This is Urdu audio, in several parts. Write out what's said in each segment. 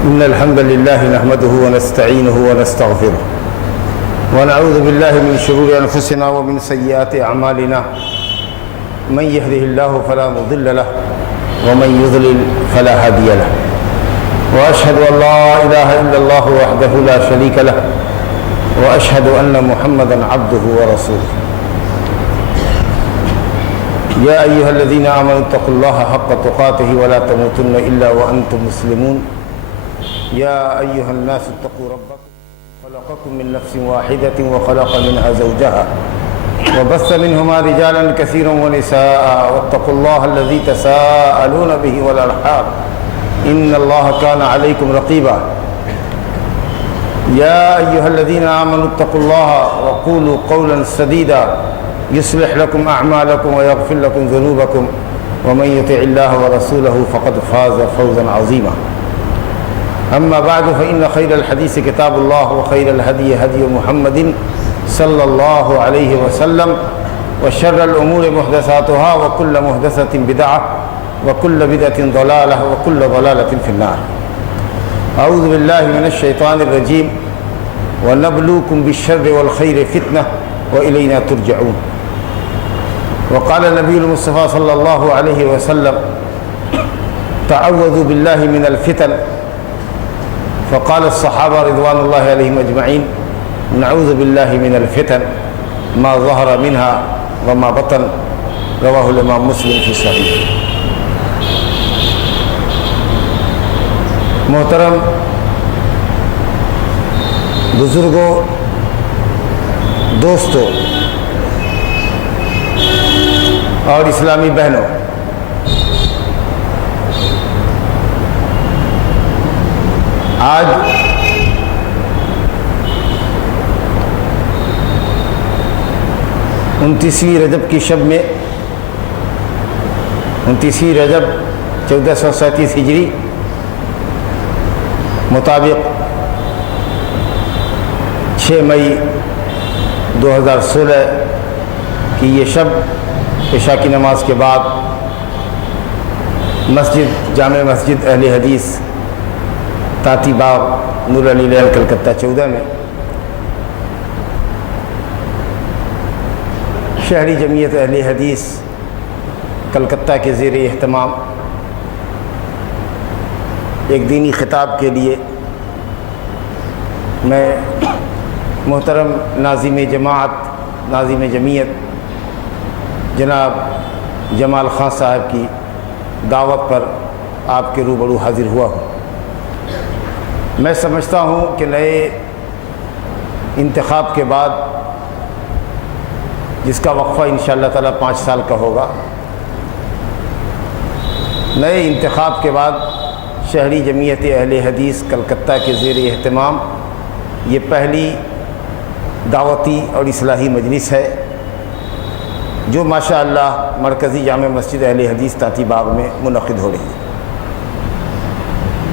إن الحمد لله نحمده ونستعينه ونستغفره ونعوذ بالله من شرور أنفسنا ومن سيئات أعمالنا من يهده الله فلا مضل له ومن يضلل فلا هادي له وأشهد أن لا إله إلا الله وحده لا شريك له وأشهد أن محمدا عبده ورسوله يا أيها الذين آمنوا اتقوا الله حق تقاته ولا تموتن إلا وأنتم مسلمون يا أيها الناس اتقوا ربكم خلقكم من نفس واحدة وخلق منها زوجها وبث منهما رجالا كثيرا ونساء واتقوا الله الذي تساءلون به والأرحام إن الله كان عليكم رقيبا يا أيها الذين آمنوا اتقوا الله وقولوا قولا سديدا يصلح لكم أعمالكم ويغفر لكم ذنوبكم ومن يطع الله ورسوله فقد فاز فوزا عظيما أما بعد فإن خير الحديث كتاب الله وخير الهدي هدي محمد صلى الله عليه وسلم وشر الأمور محدثاتها وكل محدثة بدعة وكل بدعة ضلالة وكل ضلالة في النار أعوذ بالله من الشيطان الرجيم ونبلوكم بالشر والخير فتنة وإلينا ترجعون وقال النبي المصطفى صلى الله عليه وسلم تعوذوا بالله من الفتن فقال الصحابة رضوان الله عليهم أجمعين نعوذ بالله من الفتن ما ظهر منها وما بطن رواه الإمام مسلم في صحيح. محترم بزرگوں، دوستوں اور اسلامی بہنوں، آج 29ویں رجب کی شب میں 29ویں رجب 1437 ہجری مطابق 6 مئی 2016 کی یہ شب عشاء کی نماز کے بعد جامع مسجد اہل حدیث تاتی باغ نور علی لین کلکتہ 14 میں شہری جمعیت اہل حدیث کلکتہ کے زیر اہتمام ایک دینی خطاب کے لیے میں محترم ناظم جماعت ناظم جمعیت جناب جمال خان صاحب کی دعوت پر آپ کے روبرو حاضر ہوا ہوں. میں سمجھتا ہوں کہ نئے انتخاب کے بعد، جس کا وقفہ انشاءاللہ تعالی 5 سال کا ہوگا، نئے انتخاب کے بعد شہری جمعیت اہل حدیث کلکتہ کے زیر اہتمام یہ پہلی دعوتی اور اصلاحی مجلس ہے جو ماشاءاللہ مرکزی جامع مسجد اہل حدیث تاتی باغ میں منعقد ہو رہی ہے.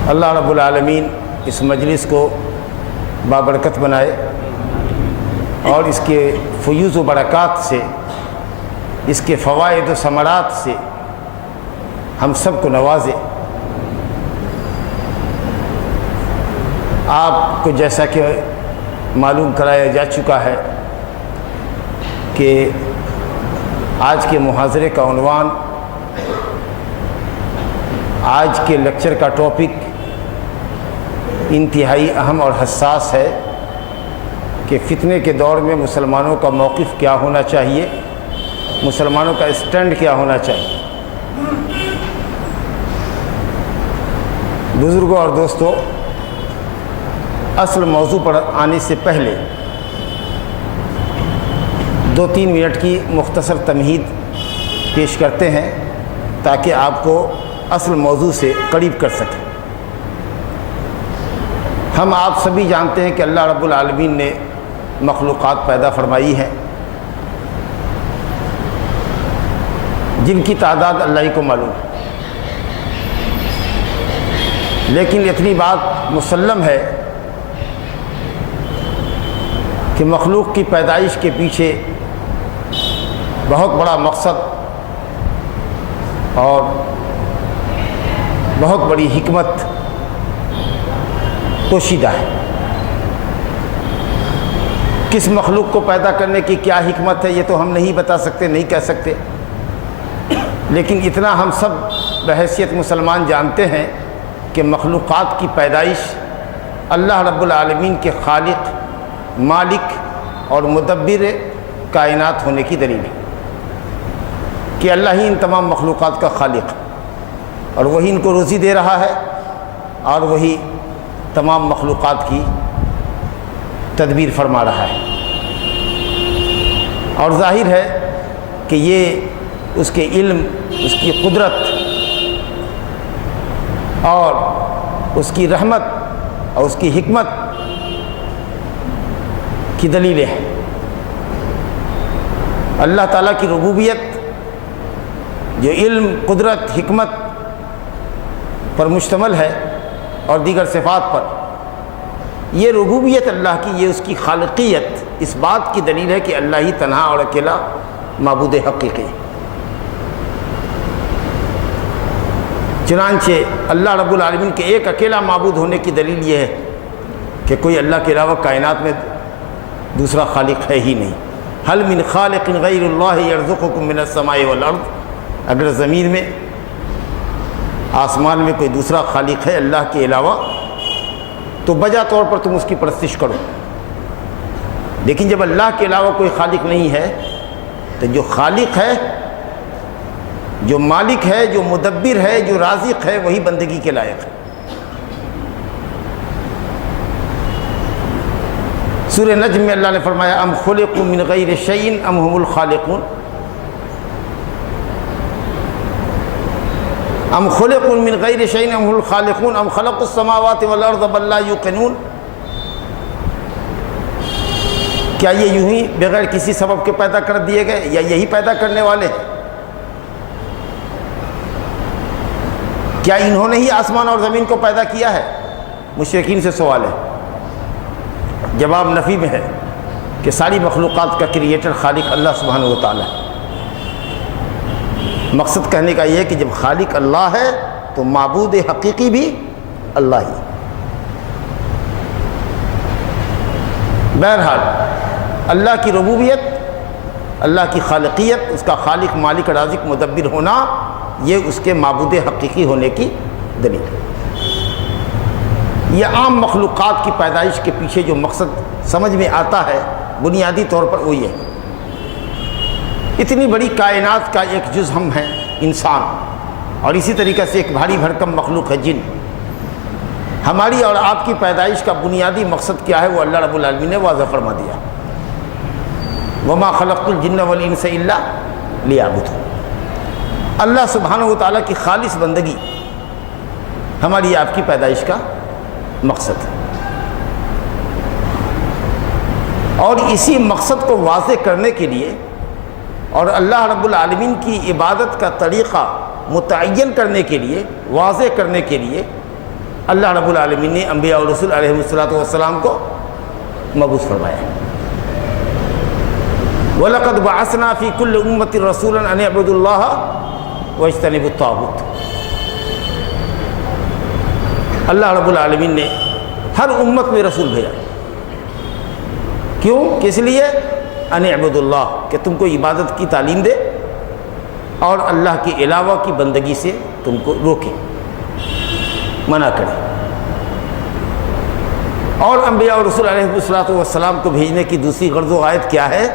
اللہ رب العالمین اس مجلس کو بابرکت بنائے اور اس کے فیوز و برکات سے، اس کے فوائد و ثمرات سے ہم سب کو نوازے. آپ کو جیسا کہ معلوم کرایا جا چکا ہے کہ آج کے محاضرے کا عنوان، آج کے لیکچر کا ٹاپک انتہائی اہم اور حساس ہے کہ فتنے کے دور میں مسلمانوں کا موقف کیا ہونا چاہیے، مسلمانوں کا اسٹینڈ کیا ہونا چاہیے. بزرگوں اور دوستوں، اصل موضوع پر آنے سے پہلے 2-3 منٹ کی مختصر تمہید پیش کرتے ہیں تاکہ آپ کو اصل موضوع سے قریب کر سکیں. ہم آپ سبھی جانتے ہیں کہ اللہ رب العالمین نے مخلوقات پیدا فرمائی ہیں جن کی تعداد اللہ ہی کو معلوم ہے، لیکن اتنی بات مسلم ہے کہ مخلوق کی پیدائش کے پیچھے بہت بڑا مقصد اور بہت بڑی حکمت پوشیدہ ہے۔ کس مخلوق کو پیدا کرنے کی کیا حکمت ہے یہ تو ہم نہیں بتا سکتے، نہیں کہہ سکتے، لیکن اتنا ہم سب بحیثیت مسلمان جانتے ہیں کہ مخلوقات کی پیدائش اللہ رب العالمین کے خالق، مالک اور مدبر کائنات ہونے کی دلیل ہے کہ اللہ ہی ان تمام مخلوقات کا خالق اور وہی ان کو روزی دے رہا ہے اور وہی تمام مخلوقات کی تدبیر فرما رہا ہے۔ اور ظاہر ہے کہ یہ اس کے علم، اس کی قدرت اور اس کی رحمت اور اس کی حکمت کی دلیلیں ہیں۔ اللہ تعالیٰ کی ربوبیت جو علم، قدرت، حکمت پر مشتمل ہے اور دیگر صفات پر، یہ ربوبیت اللہ کی، یہ اس کی خالقیت اس بات کی دلیل ہے کہ اللہ ہی تنہا اور اکیلا معبود حقیقی ہے۔ چنانچہ اللہ رب العالمین کے ایک اکیلا معبود ہونے کی دلیل یہ ہے کہ کوئی اللہ کے علاوہ کائنات میں دوسرا خالق ہے ہی نہیں۔ هل من خالق غیر اللہ یرزقکم من السماء والارض، اگر زمین میں، آسمان میں کوئی دوسرا خالق ہے اللہ کے علاوہ تو بجا طور پر تم اس کی پرستش کرو، لیکن جب اللہ کے علاوہ کوئی خالق نہیں ہے تو جو خالق ہے، جو مالک ہے، جو مدبر ہے، جو رازق ہے، وہی بندگی کے لائق ہے۔ سورہ نجم میں اللہ نے فرمایا ام خلقوا من غیر شیء ام هم الخالقون، ام خلقوا من غیر شیء ام هم الخالقون ام خلقوا السماوات والارض بل لا یوقنون، کیا یہ یوں ہی بغیر کسی سبب کے پیدا کر دیے گئے یا یہی پیدا کرنے والے ہیں؟ کیا انہوں نے ہی آسمان اور زمین کو پیدا کیا ہے؟ مشرکین سے سوال ہے۔ جواب نفی میں ہے کہ ساری مخلوقات کا کریٹر خالق اللہ سبحانہ و تعالی ہے۔ مقصد کہنے کا یہ ہے کہ جب خالق اللہ ہے تو معبود حقیقی بھی اللہ ہی۔ بہرحال اللہ کی ربوبیت، اللہ کی خالقیت، اس کا خالق، مالک، رازق، مدبر ہونا، یہ اس کے معبود حقیقی ہونے کی دلیل ہے۔ یہ عام مخلوقات کی پیدائش کے پیچھے جو مقصد سمجھ میں آتا ہے بنیادی طور پر وہ یہ ہے، اتنی بڑی کائنات کا ایک جز ہم ہیں انسان، اور اسی طریقے سے ایک بھاری بھرکم مخلوق ہے جن۔ ہماری اور آپ کی پیدائش کا بنیادی مقصد کیا ہے وہ اللہ رب العالمین نے واضح فرما دیا، وما خلقت الجن والانس الا لیعبدون۔ اللہ سبحانہ و تعالیٰ کی خالص بندگی ہماری آپ کی پیدائش کا مقصد ہے، اور اسی مقصد کو واضح کرنے کے لیے اور اللہ رب العالمین کی عبادت کا طریقہ متعین کرنے کے لیے، واضح کرنے کے لیے اللہ رب العالمین نے انبیاء اور رسول علیہ السلام کو مبعوث فرمایا۔ وَلَقَدْ بَعَثْنَا فِي كُلِّ أُمَّةٍ رَسُولًا أَنِ اعْبُدُوا اللَّهَ وَاجْتَنِبُوا الطَّاغُوتَ۔ اللہ رب العالمین نے ہر امت میں رسول بھیجا، کیوں؟ کس لیے؟ ان اعبدوا اللہ، کہ تم کو عبادت کی تعلیم دے اور اللہ کے علاوہ کی بندگی سے تم کو روکے، منع کرے۔ اور انبیاء اور رسول علیہ السلام کو بھیجنے کی دوسری غرض و غایت کیا ہے؟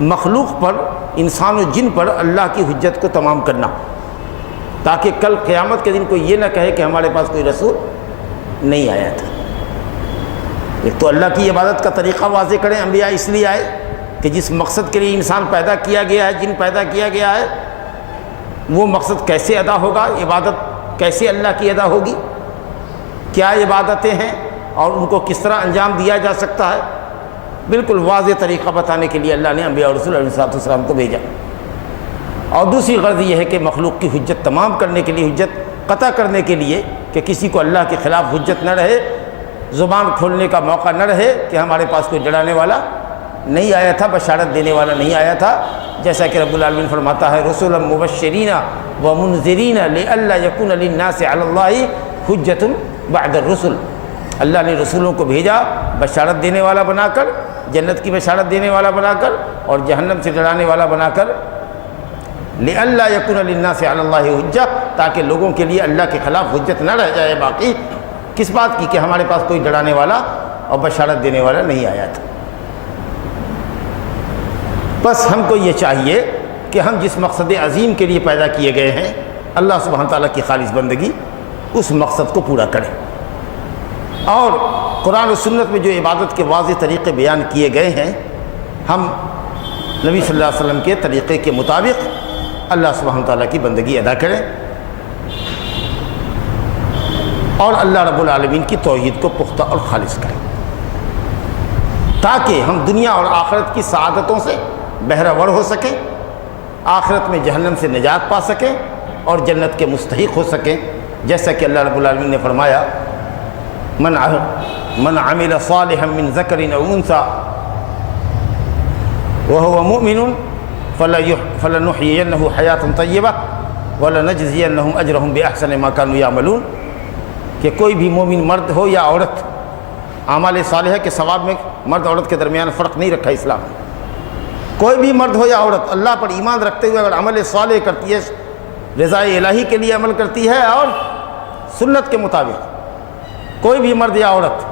مخلوق پر، انسان و جن پر اللہ کی حجت کو تمام کرنا، تاکہ کل قیامت کے دن کوئی یہ نہ کہے کہ ہمارے پاس کوئی رسول نہیں آیا تھا۔ ایک تو اللہ کی عبادت کا طریقہ واضح کریں، انبیاء اس لیے آئے کہ جس مقصد کے لیے انسان پیدا کیا گیا ہے، جن پیدا کیا گیا ہے، وہ مقصد کیسے ادا ہوگا، عبادت کیسے اللہ کی ادا ہوگی، کیا عبادتیں ہیں اور ان کو کس طرح انجام دیا جا سکتا ہے، بالکل واضح طریقہ بتانے کے لیے اللہ نے انبیاء اور رسول علیہ السلام کو بھیجا۔ اور دوسری غرض یہ ہے کہ مخلوق کی حجت تمام کرنے کے لیے، حجت قطع کرنے کے لیے، کہ کسی کو اللہ کے خلاف حجت نہ رہے، زبان کھولنے کا موقع نہ رہے کہ ہمارے پاس کوئی ڈرانے والا نہیں آیا تھا، بشارت دینے والا نہیں آیا تھا، جیسا کہ رب العالمین فرماتا ہے رسولا مبشرین ومنذرین لئلا یکون للناس علی اللہ حجت بعد الرسل۔ اللہ نے رسولوں کو بھیجا بشارت دینے والا بنا کر، جنت کی بشارت دینے والا بنا کر اور جہنم سے ڈرانے والا بنا کر، لئلا یکون للناس علی اللہ حجہ، تاکہ لوگوں کے لیے اللہ کے خلاف حجت نہ رہ جائے باقی، کس بات کی کہ ہمارے پاس کوئی ڈرانے والا اور بشارت دینے والا نہیں آیا تھا۔ بس ہم کو یہ چاہیے کہ ہم جس مقصد عظیم کے لیے پیدا کیے گئے ہیں، اللہ سبحانہ تعالیٰ کی خالص بندگی، اس مقصد کو پورا کریں، اور قرآن و سنت میں جو عبادت کے واضح طریقے بیان کیے گئے ہیں، ہم نبی صلی اللہ علیہ وسلم کے طریقے کے مطابق اللہ سبحانہ تعالیٰ کی بندگی ادا کریں، اور اللہ رب العالمین کی توحید کو پختہ اور خالص کریں، تاکہ ہم دنیا اور آخرت کی سعادتوں سے بہرہ ور ہو سکیں، آخرت میں جہنم سے نجات پا سکیں اور جنت کے مستحق ہو سکیں، جیسا کہ اللہ رب العالمین نے فرمایا من عمل صالحا من ذکر او انثى وهو مؤمن فلنحيينه حیاة طیبہ ولنجزینهم اجرهم باحسن ما كانوا يعملون، کہ کوئی بھی مومن مرد ہو یا عورت، اعمال صالحہ کے ثواب میں مرد عورت کے درمیان فرق نہیں رکھا اسلام نے، کوئی بھی مرد ہو یا عورت اللہ پر ایمان رکھتے ہوئے اگر عمل صالح کرتی ہے، رضا الہی کے لیے عمل کرتی ہے اور سنت کے مطابق، کوئی بھی مرد یا عورت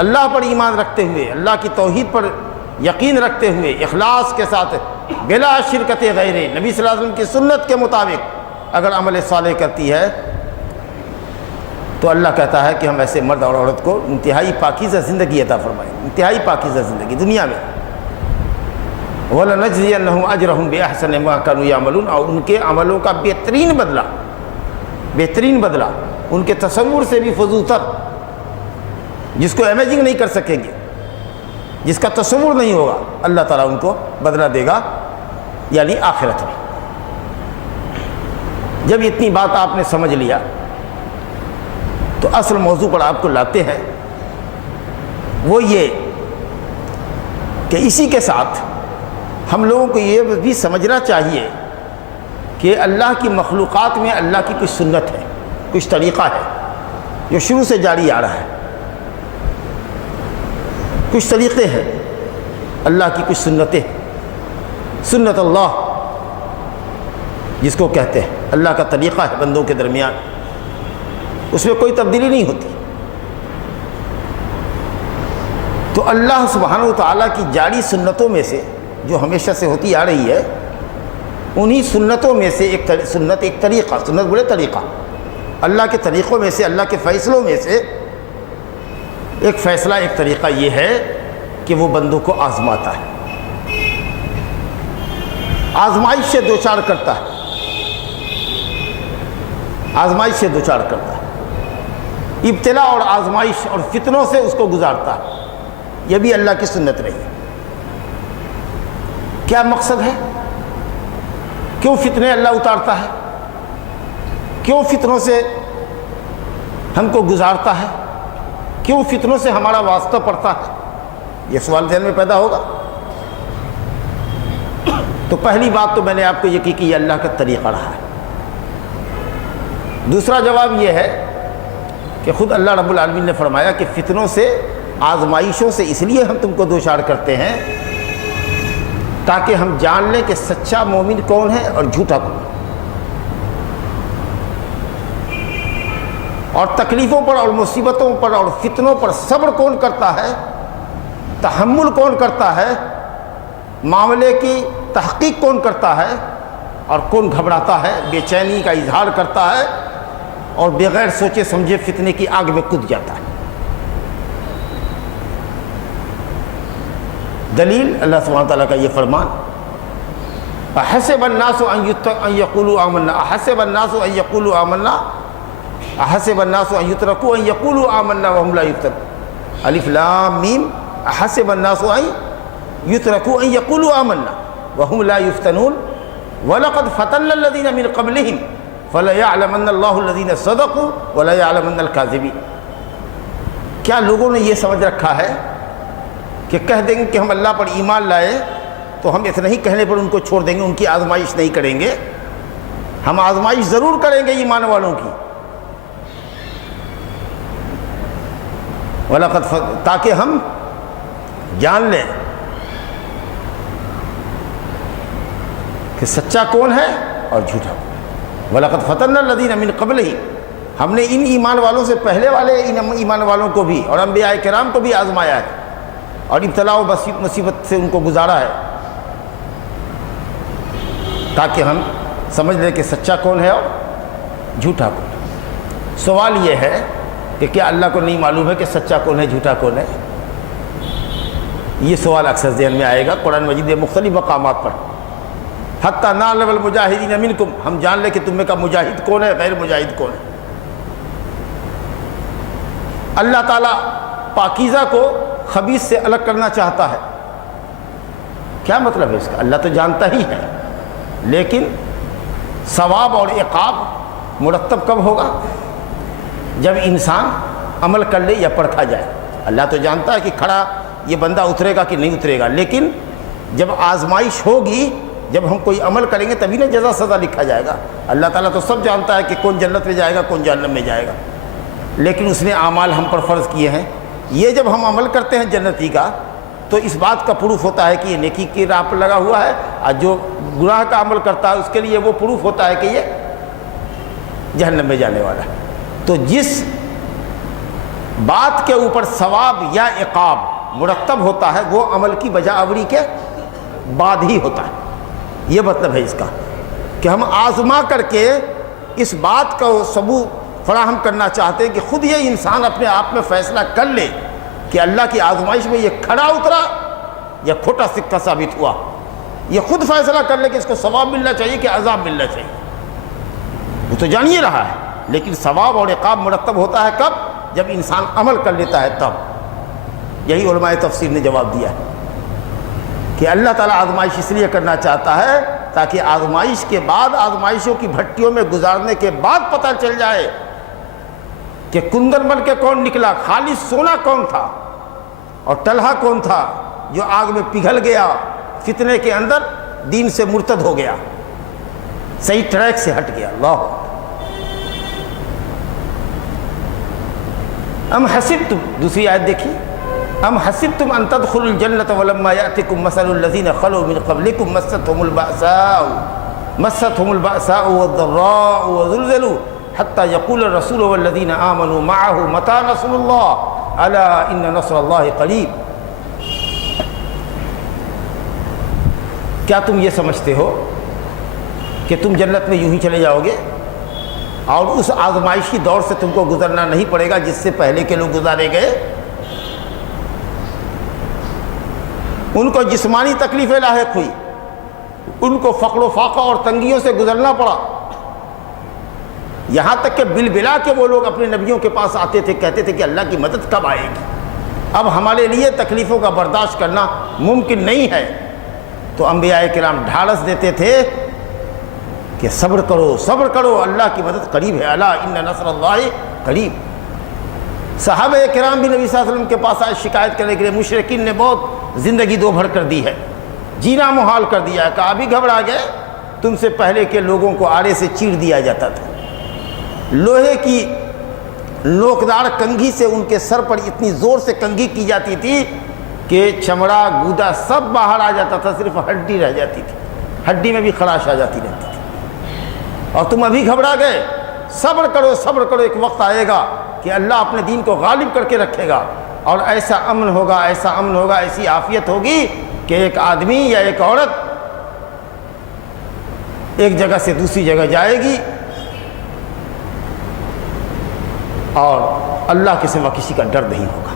اللہ پر ایمان رکھتے ہوئے، اللہ کی توحید پر یقین رکھتے ہوئے، اخلاص کے ساتھ بلا شرکت غیر، نبی صلی اللہ علیہ وسلم کی سنت کے مطابق اگر عمل صالح کرتی ہے، تو اللہ کہتا ہے کہ ہم ایسے مرد اور عورت کو انتہائی پاکیزہ زندگی عطا فرمائیں، انتہائی پاکیزہ زندگی دنیا میں، وَلَنَجْزِيَنَّهُمْ أَجْرَهُمْ بِأَحْسَنِ مَا كَانُوا يَعْمَلُونَ، اور ان کے عملوں کا بہترین بدلہ ان کے تصور سے بھی فضول تر، جس کو امیجنگ نہیں کر سکیں گے، جس کا تصور نہیں ہوگا، اللہ تعالیٰ ان کو بدلہ دے گا، یعنی آخرت میں۔ جب اتنی بات آپ نے سمجھ لیا تو اصل موضوع پر آپ کو لاتے ہیں، وہ یہ کہ اسی کے ساتھ ہم لوگوں کو یہ بھی سمجھنا چاہیے کہ اللہ کی مخلوقات میں اللہ کی کچھ سنت ہے، کچھ طریقہ ہے جو شروع سے جاری آ رہا ہے، کچھ طریقے ہیں اللہ کی، کچھ سنتیں، سنت اللہ جس کو کہتے ہیں، اللہ کا طریقہ ہے بندوں کے درمیان، اس میں کوئی تبدیلی نہیں ہوتی۔ تو اللہ سبحانہ و تعالیٰ کی جاری سنتوں میں سے جو ہمیشہ سے ہوتی آ رہی ہے، انہی سنتوں میں سے ایک سنت، ایک طریقہ، سنت بولے طریقہ، اللہ کے طریقوں میں سے، اللہ کے فیصلوں میں سے ایک فیصلہ، ایک طریقہ یہ ہے کہ وہ بندوں کو آزماتا ہے، آزمائش سے دوچار کرتا ہے، آزمائش سے دوچار کرتا ہے، ابتلا اور آزمائش اور فتنوں سے اس کو گزارتا ہے، یہ بھی اللہ کی سنت رہی ہے۔ کیا مقصد ہے؟ کیوں فتنے اللہ اتارتا ہے؟ کیوں فتنوں سے ہم کو گزارتا ہے؟ کیوں فتنوں سے ہمارا واسطہ پڑتا ہے؟ یہ سوال ذہن میں پیدا ہوگا۔ تو پہلی بات تو میں نے آپ کو یہ کی کہ یہ اللہ کا طریقہ رہا ہے۔ دوسرا جواب یہ ہے کہ خود اللہ رب العالمین نے فرمایا کہ فتنوں سے، آزمائشوں سے اس لیے ہم تم کو دوچار کرتے ہیں تاکہ ہم جان لیں کہ سچا مومن کون ہے اور جھوٹا کون ہے، اور تکلیفوں پر اور مصیبتوں پر اور فتنوں پر صبر کون کرتا ہے، تحمل کون کرتا ہے، معاملے کی تحقیق کون کرتا ہے، اور کون گھبراتا ہے، بے چینی کا اظہار کرتا ہے اور بغیر سوچے سمجھے فتنے کی آگ میں کود جاتا ہے۔ دلیل اللہ سبحانہ تعالیٰ کا یہ فرمان، احسب الناس ان یقولوا آمنا، احسب الناس ان یقولوا آمنا، احسب الناس ان یترکوا ان یقولوا آمنا وهم لا یفتنون، الف لام میم، احسب الناس ان یترکوا ان یقولوا آمنا وهم لا یفتنون وَلَقَدْ فَتَنَّ الَّذِينَ مِن قَبْلِهِمْ فَلَيَعْلَمَنَّ اللَّهُ الَّذِينَ صَدَقُوا وَلَيَعْلَمَنَّ الْكَاذِبِينَ۔ کیا لوگوں نے یہ سمجھ رکھا ہے کہ کہہ دیں گے کہ ہم اللہ پر ایمان لائے تو ہم اتنا ہی کہنے پر ان کو چھوڑ دیں گے، ان کی آزمائش نہیں کریں گے؟ ہم آزمائش ضرور کریں گے ایمان والوں کی، وَلَقَدْ تاکہ ہم جان لیں کہ سچا کون ہے اور جھوٹا کون ہے۔ وَلَقَدْ فَتَنَّا الَّذِينَ مِن قَبْلِهِمْ، ہم نے ان ایمان والوں سے پہلے والے ان ایمان والوں کو بھی اور انبیاء کرام کو بھی آزمایا ہے اور ابتلاء و مصیبت سے ان کو گزارا ہے، تاکہ ہم سمجھ لیں کہ سچا کون ہے اور جھوٹا کون ہے۔ سوال یہ ہے کہ کیا اللہ کو نہیں معلوم ہے کہ سچا کون ہے جھوٹا کون ہے؟ یہ سوال اکثر ذہن میں آئے گا قرآن مجید میں مختلف مقامات پر۔ حتیٰ نعلم المجاہدین منکم، ہم جان لیں کہ تم میں کا مجاہد کون ہے، غیر مجاہد کون ہے۔ اللہ تعالیٰ پاکیزہ کو خبیث سے الگ کرنا چاہتا ہے۔ کیا مطلب ہے اس کا؟ اللہ تو جانتا ہی ہے، لیکن ثواب اور عقاب مرتب کب ہوگا؟ جب انسان عمل کر لے یا پرکھا جائے۔ اللہ تو جانتا ہے کہ کھڑا یہ بندہ اترے گا کہ نہیں اترے گا، لیکن جب آزمائش ہوگی، جب ہم کوئی عمل کریں گے تبھی نہ جزا سزا لکھا جائے گا۔ اللہ تعالیٰ تو سب جانتا ہے کہ کون جنت میں جائے گا کون جہنم میں جائے گا، لیکن اس نے اعمال ہم پر فرض کیے ہیں۔ یہ جب ہم عمل کرتے ہیں جنتی کا تو اس بات کا پروف ہوتا ہے کہ یہ نیکی کی راہ پر لگا ہوا ہے، اور جو گناہ کا عمل کرتا ہے اس کے لیے وہ پروف ہوتا ہے کہ یہ جہنم میں جانے والا ہے۔ تو جس بات کے اوپر ثواب یا عقاب مرتب ہوتا ہے وہ عمل کی بجا آوری کے بعد ہی ہوتا ہے۔ یہ مطلب ہے اس کا کہ ہم آزما کر کے اس بات کا ثبوت فراہم کرنا چاہتے ہیں کہ خود یہ انسان اپنے آپ میں فیصلہ کر لے کہ اللہ کی آزمائش میں یہ کھڑا اترا یا کھوٹا سکہ ثابت ہوا۔ یہ خود فیصلہ کر لے کہ اس کو ثواب ملنا چاہیے کہ عذاب ملنا چاہیے۔ وہ تو جان ہی رہا ہے، لیکن ثواب اور عقاب مرتب ہوتا ہے کب؟ جب انسان عمل کر لیتا ہے تب۔ یہی علماء تفسیر نے جواب دیا ہے کہ اللہ تعالیٰ آزمائش اس لیے کرنا چاہتا ہے تاکہ آزمائش کے بعد، آزمائشوں کی بھٹیوں میں گزارنے کے بعد پتہ چل جائے کہ کندن بن کے کون نکلا، خالص سونا کون تھا اور طلحہ کون تھا جو آگ میں پگھل گیا، فتنے کے اندر دین سے مرتد ہو گیا، صحیح ٹریک سے ہٹ گیا۔ اللہ ام حسبتم، دوسری آیت دیکھیے، ام حسبتم ان تدخلوا الجنة ولما يأتكم مثل الذين خلوا من قبلكم مستهم البأساء والضراء وزلزلوا حتى يقول الرسول والذين آمنوا معه متى نصر الله ألا إن نصر الله قريب۔ کیا تم یہ سمجھتے ہو کہ تم جنت میں یوں ہی چلے جاؤ گے اور اس آزمائشی دور سے تم کو گزرنا نہیں پڑے گا جس سے پہلے کے لوگ گزارے گئے؟ ان کو جسمانی تکلیفیں لاحق ہوئی، ان کو فقر و فاقہ اور تنگیوں سے گزرنا پڑا، یہاں تک کہ بلبلا کے وہ لوگ اپنے نبیوں کے پاس آتے تھے، کہتے تھے کہ اللہ کی مدد کب آئے گی، اب ہمارے لیے تکلیفوں کا برداشت کرنا ممکن نہیں ہے۔ تو انبیاء کرام ڈھالس دیتے تھے کہ صبر کرو صبر کرو، اللہ کی مدد قریب ہے، الا ان نصر اللہ قریب۔ صحابہ کرام بھی نبی صلی اللہ علیہ وسلم کے پاس آئے شکایت کرنے کے لیے، مشرکین نے بہت زندگی دو بھر کر دی ہے، جینا محال کر دیا ہے، کہا ابھی گھبرا گئے، تم سے پہلے کے لوگوں کو آڑے سے چیر دیا جاتا تھا، لوہے کی نوکدار کنگھی سے ان کے سر پر اتنی زور سے کنگھی کی جاتی تھی کہ چمڑا گودا سب باہر آ جاتا تھا، صرف ہڈی رہ جاتی تھی، ہڈی میں بھی خراش آ جاتی رہتی تھی، اور تم ابھی گھبرا گئے، صبر کرو صبر کرو، ایک وقت آئے گا کہ اللہ اپنے دین کو غالب کر کے رکھے گا، اور ایسا امن ہوگا ایسا امن ہوگا، ایسی عافیت ہوگی کہ ایک آدمی یا ایک عورت ایک جگہ سے دوسری جگہ جائے گی اور اللہ کے سوا کسی کا ڈر نہیں ہوگا،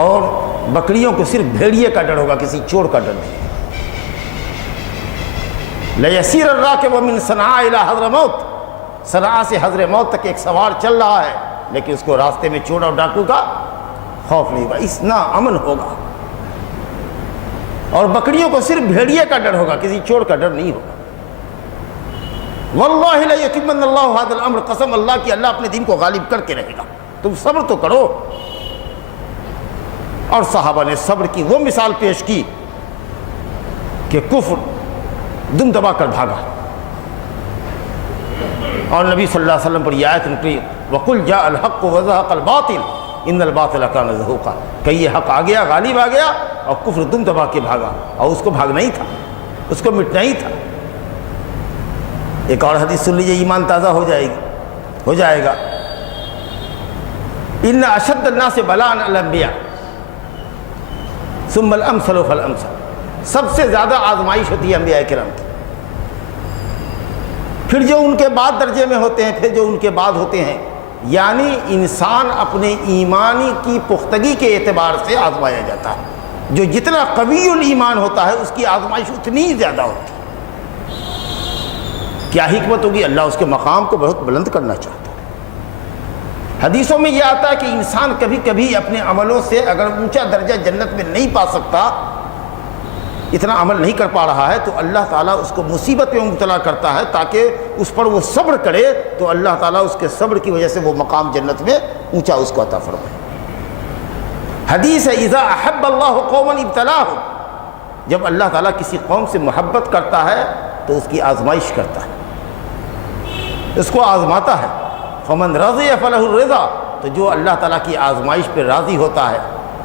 اور بکریوں کو صرف بھیڑیے کا ڈر ہوگا، کسی چور کا ڈر نہیں۔ لَيَسِيرَ الرَّاكِبُ مِنْ صَنْعَاءَ إِلَىٰ حَضْرَمَوْتَ، صنعاء سے حضرموت تک ایک سوار چل رہا ہے، لیکن اس کو راستے میں چور اور ڈاکو کا خوف نہیں ہوگا، اتنا امن ہوگا، اور بکریوں کو صرف بھیڑیے کا ڈر ہوگا، کسی چور کا ڈر نہیں ہوگا۔ وَاللَّهِ لَيُتِمَّنَّ اللَّهُ هَذَا الْأَمْرَ، قسم اللہ کی اللہ اپنے دین کو غالب کر کے رہے گا، تم صبر تو کرو۔ اور صحابہ نے صبر کی وہ مثال پیش کی کہ کفر دم دبا کر بھاگا، اور نبی صلی اللہ علیہ وسلم پر یہ آیت نکلی وَقُلْ جَاءَ الْحَقُّ وَزَهَقَ الْبَاطِلُ إِنَّ الْبَاطِلَ كَانَ زَهُوقًا کہ یہ حق آ گیا، غالب آ گیا، اور کفر دم دبا کے بھاگا، اور اس کو بھاگنا ہی تھا، اس کو مٹنا ہی تھا۔ ایک اور حدیث سن لیجیے، ایمان تازہ ہو جائے گا۔ إِنَّ أَشَدَّ النَّاسِ بَلَاءً الْأَنْبِيَاءُ ثُمَّ الْأَمْثَلُ فَالْأَمْثَلُ سب سے زیادہ آزمائش ہوتی ہے انبیاء کرام کی، پھر جو ان کے بعد درجے میں ہوتے ہیں، پھر جو ان کے بعد ہوتے ہیں، یعنی انسان اپنے ایمانی کی پختگی کے اعتبار سے آزمایا جاتا ہے۔ جو جتنا قوی الایمان ہوتا ہے اس کی آزمائش اتنی ہی زیادہ ہوتی ہے۔ کیا حکمت ہوگی؟ اللہ اس کے مقام کو بہت بلند کرنا چاہتا ہے۔ حدیثوں میں یہ آتا ہے کہ انسان کبھی کبھی اپنے عملوں سے اگر اونچا درجہ جنت میں نہیں پا سکتا، اتنا عمل نہیں کر پا رہا ہے، تو اللہ تعالیٰ اس کو مصیبت میں مبتلا کرتا ہے تاکہ اس پر وہ صبر کرے، تو اللہ تعالیٰ اس کے صبر کی وجہ سے وہ مقام جنت میں اونچا اس کو عطا فرمائے۔ حدیث ہے اذا احب اللہ قوما ابتلاہم، جب اللہ تعالیٰ کسی قوم سے محبت کرتا ہے تو اس کی آزمائش کرتا ہے، اس کو آزماتا ہے۔ فمن رضی فلہ الرضا، تو جو اللہ تعالیٰ کی آزمائش پہ راضی ہوتا ہے،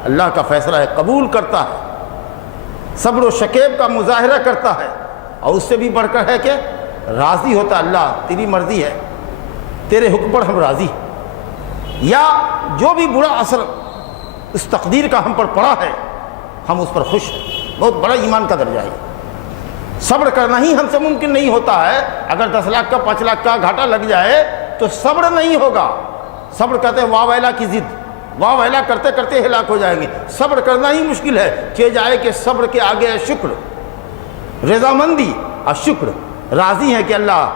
اللہ کا فیصلہ ہے قبول کرتا ہے، صبر و شکیب کا مظاہرہ کرتا ہے، اور اس سے بھی بڑھ کر ہے کہ راضی ہوتا، اللہ تیری مرضی ہے، تیرے حکم پر ہم راضی ہیں، یا جو بھی برا اثر اس تقدیر کا ہم پر پڑا ہے ہم اس پر خوش ہیں۔ بہت بڑا ایمان کا درجہ ہے۔ صبر کرنا ہی ہم سے ممکن نہیں ہوتا ہے۔ اگر 10 لاکھ کا 5 لاکھ کا گھاٹا لگ جائے تو صبر نہیں ہوگا۔ صبر کہتے ہیں واہ ویلا کی ضد، واہ ویلا کرتے کرتے ہلاک ہو جائیں گے۔ صبر کرنا ہی مشکل ہے، کہ جائے کہ صبر کے آگے ہے شکر، رضامندی اور شکر، راضی ہے کہ اللہ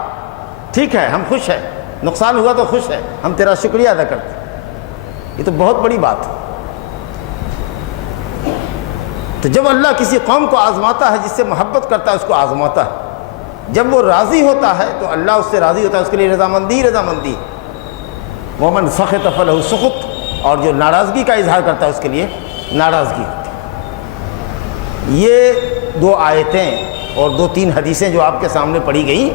ٹھیک ہے، ہم خوش ہیں، نقصان ہوا تو خوش ہے، ہم تیرا شکریہ ادا کرتے ہیں۔ یہ تو بہت بڑی بات ہے۔ تو جب اللہ کسی قوم کو آزماتا ہے، جس سے محبت کرتا ہے اس کو آزماتا ہے، جب وہ راضی ہوتا ہے تو اللہ اس سے راضی ہوتا ہے، اس کے لیے رضامندی رضامندی۔ ومن سخط فلہ سخط، اور جو ناراضگی کا اظہار کرتا ہے اس کے لیے ناراضگی ہوتی ہے۔ یہ 2 آیتیں اور 2-3 حدیثیں جو آپ کے سامنے پڑھی گئیں،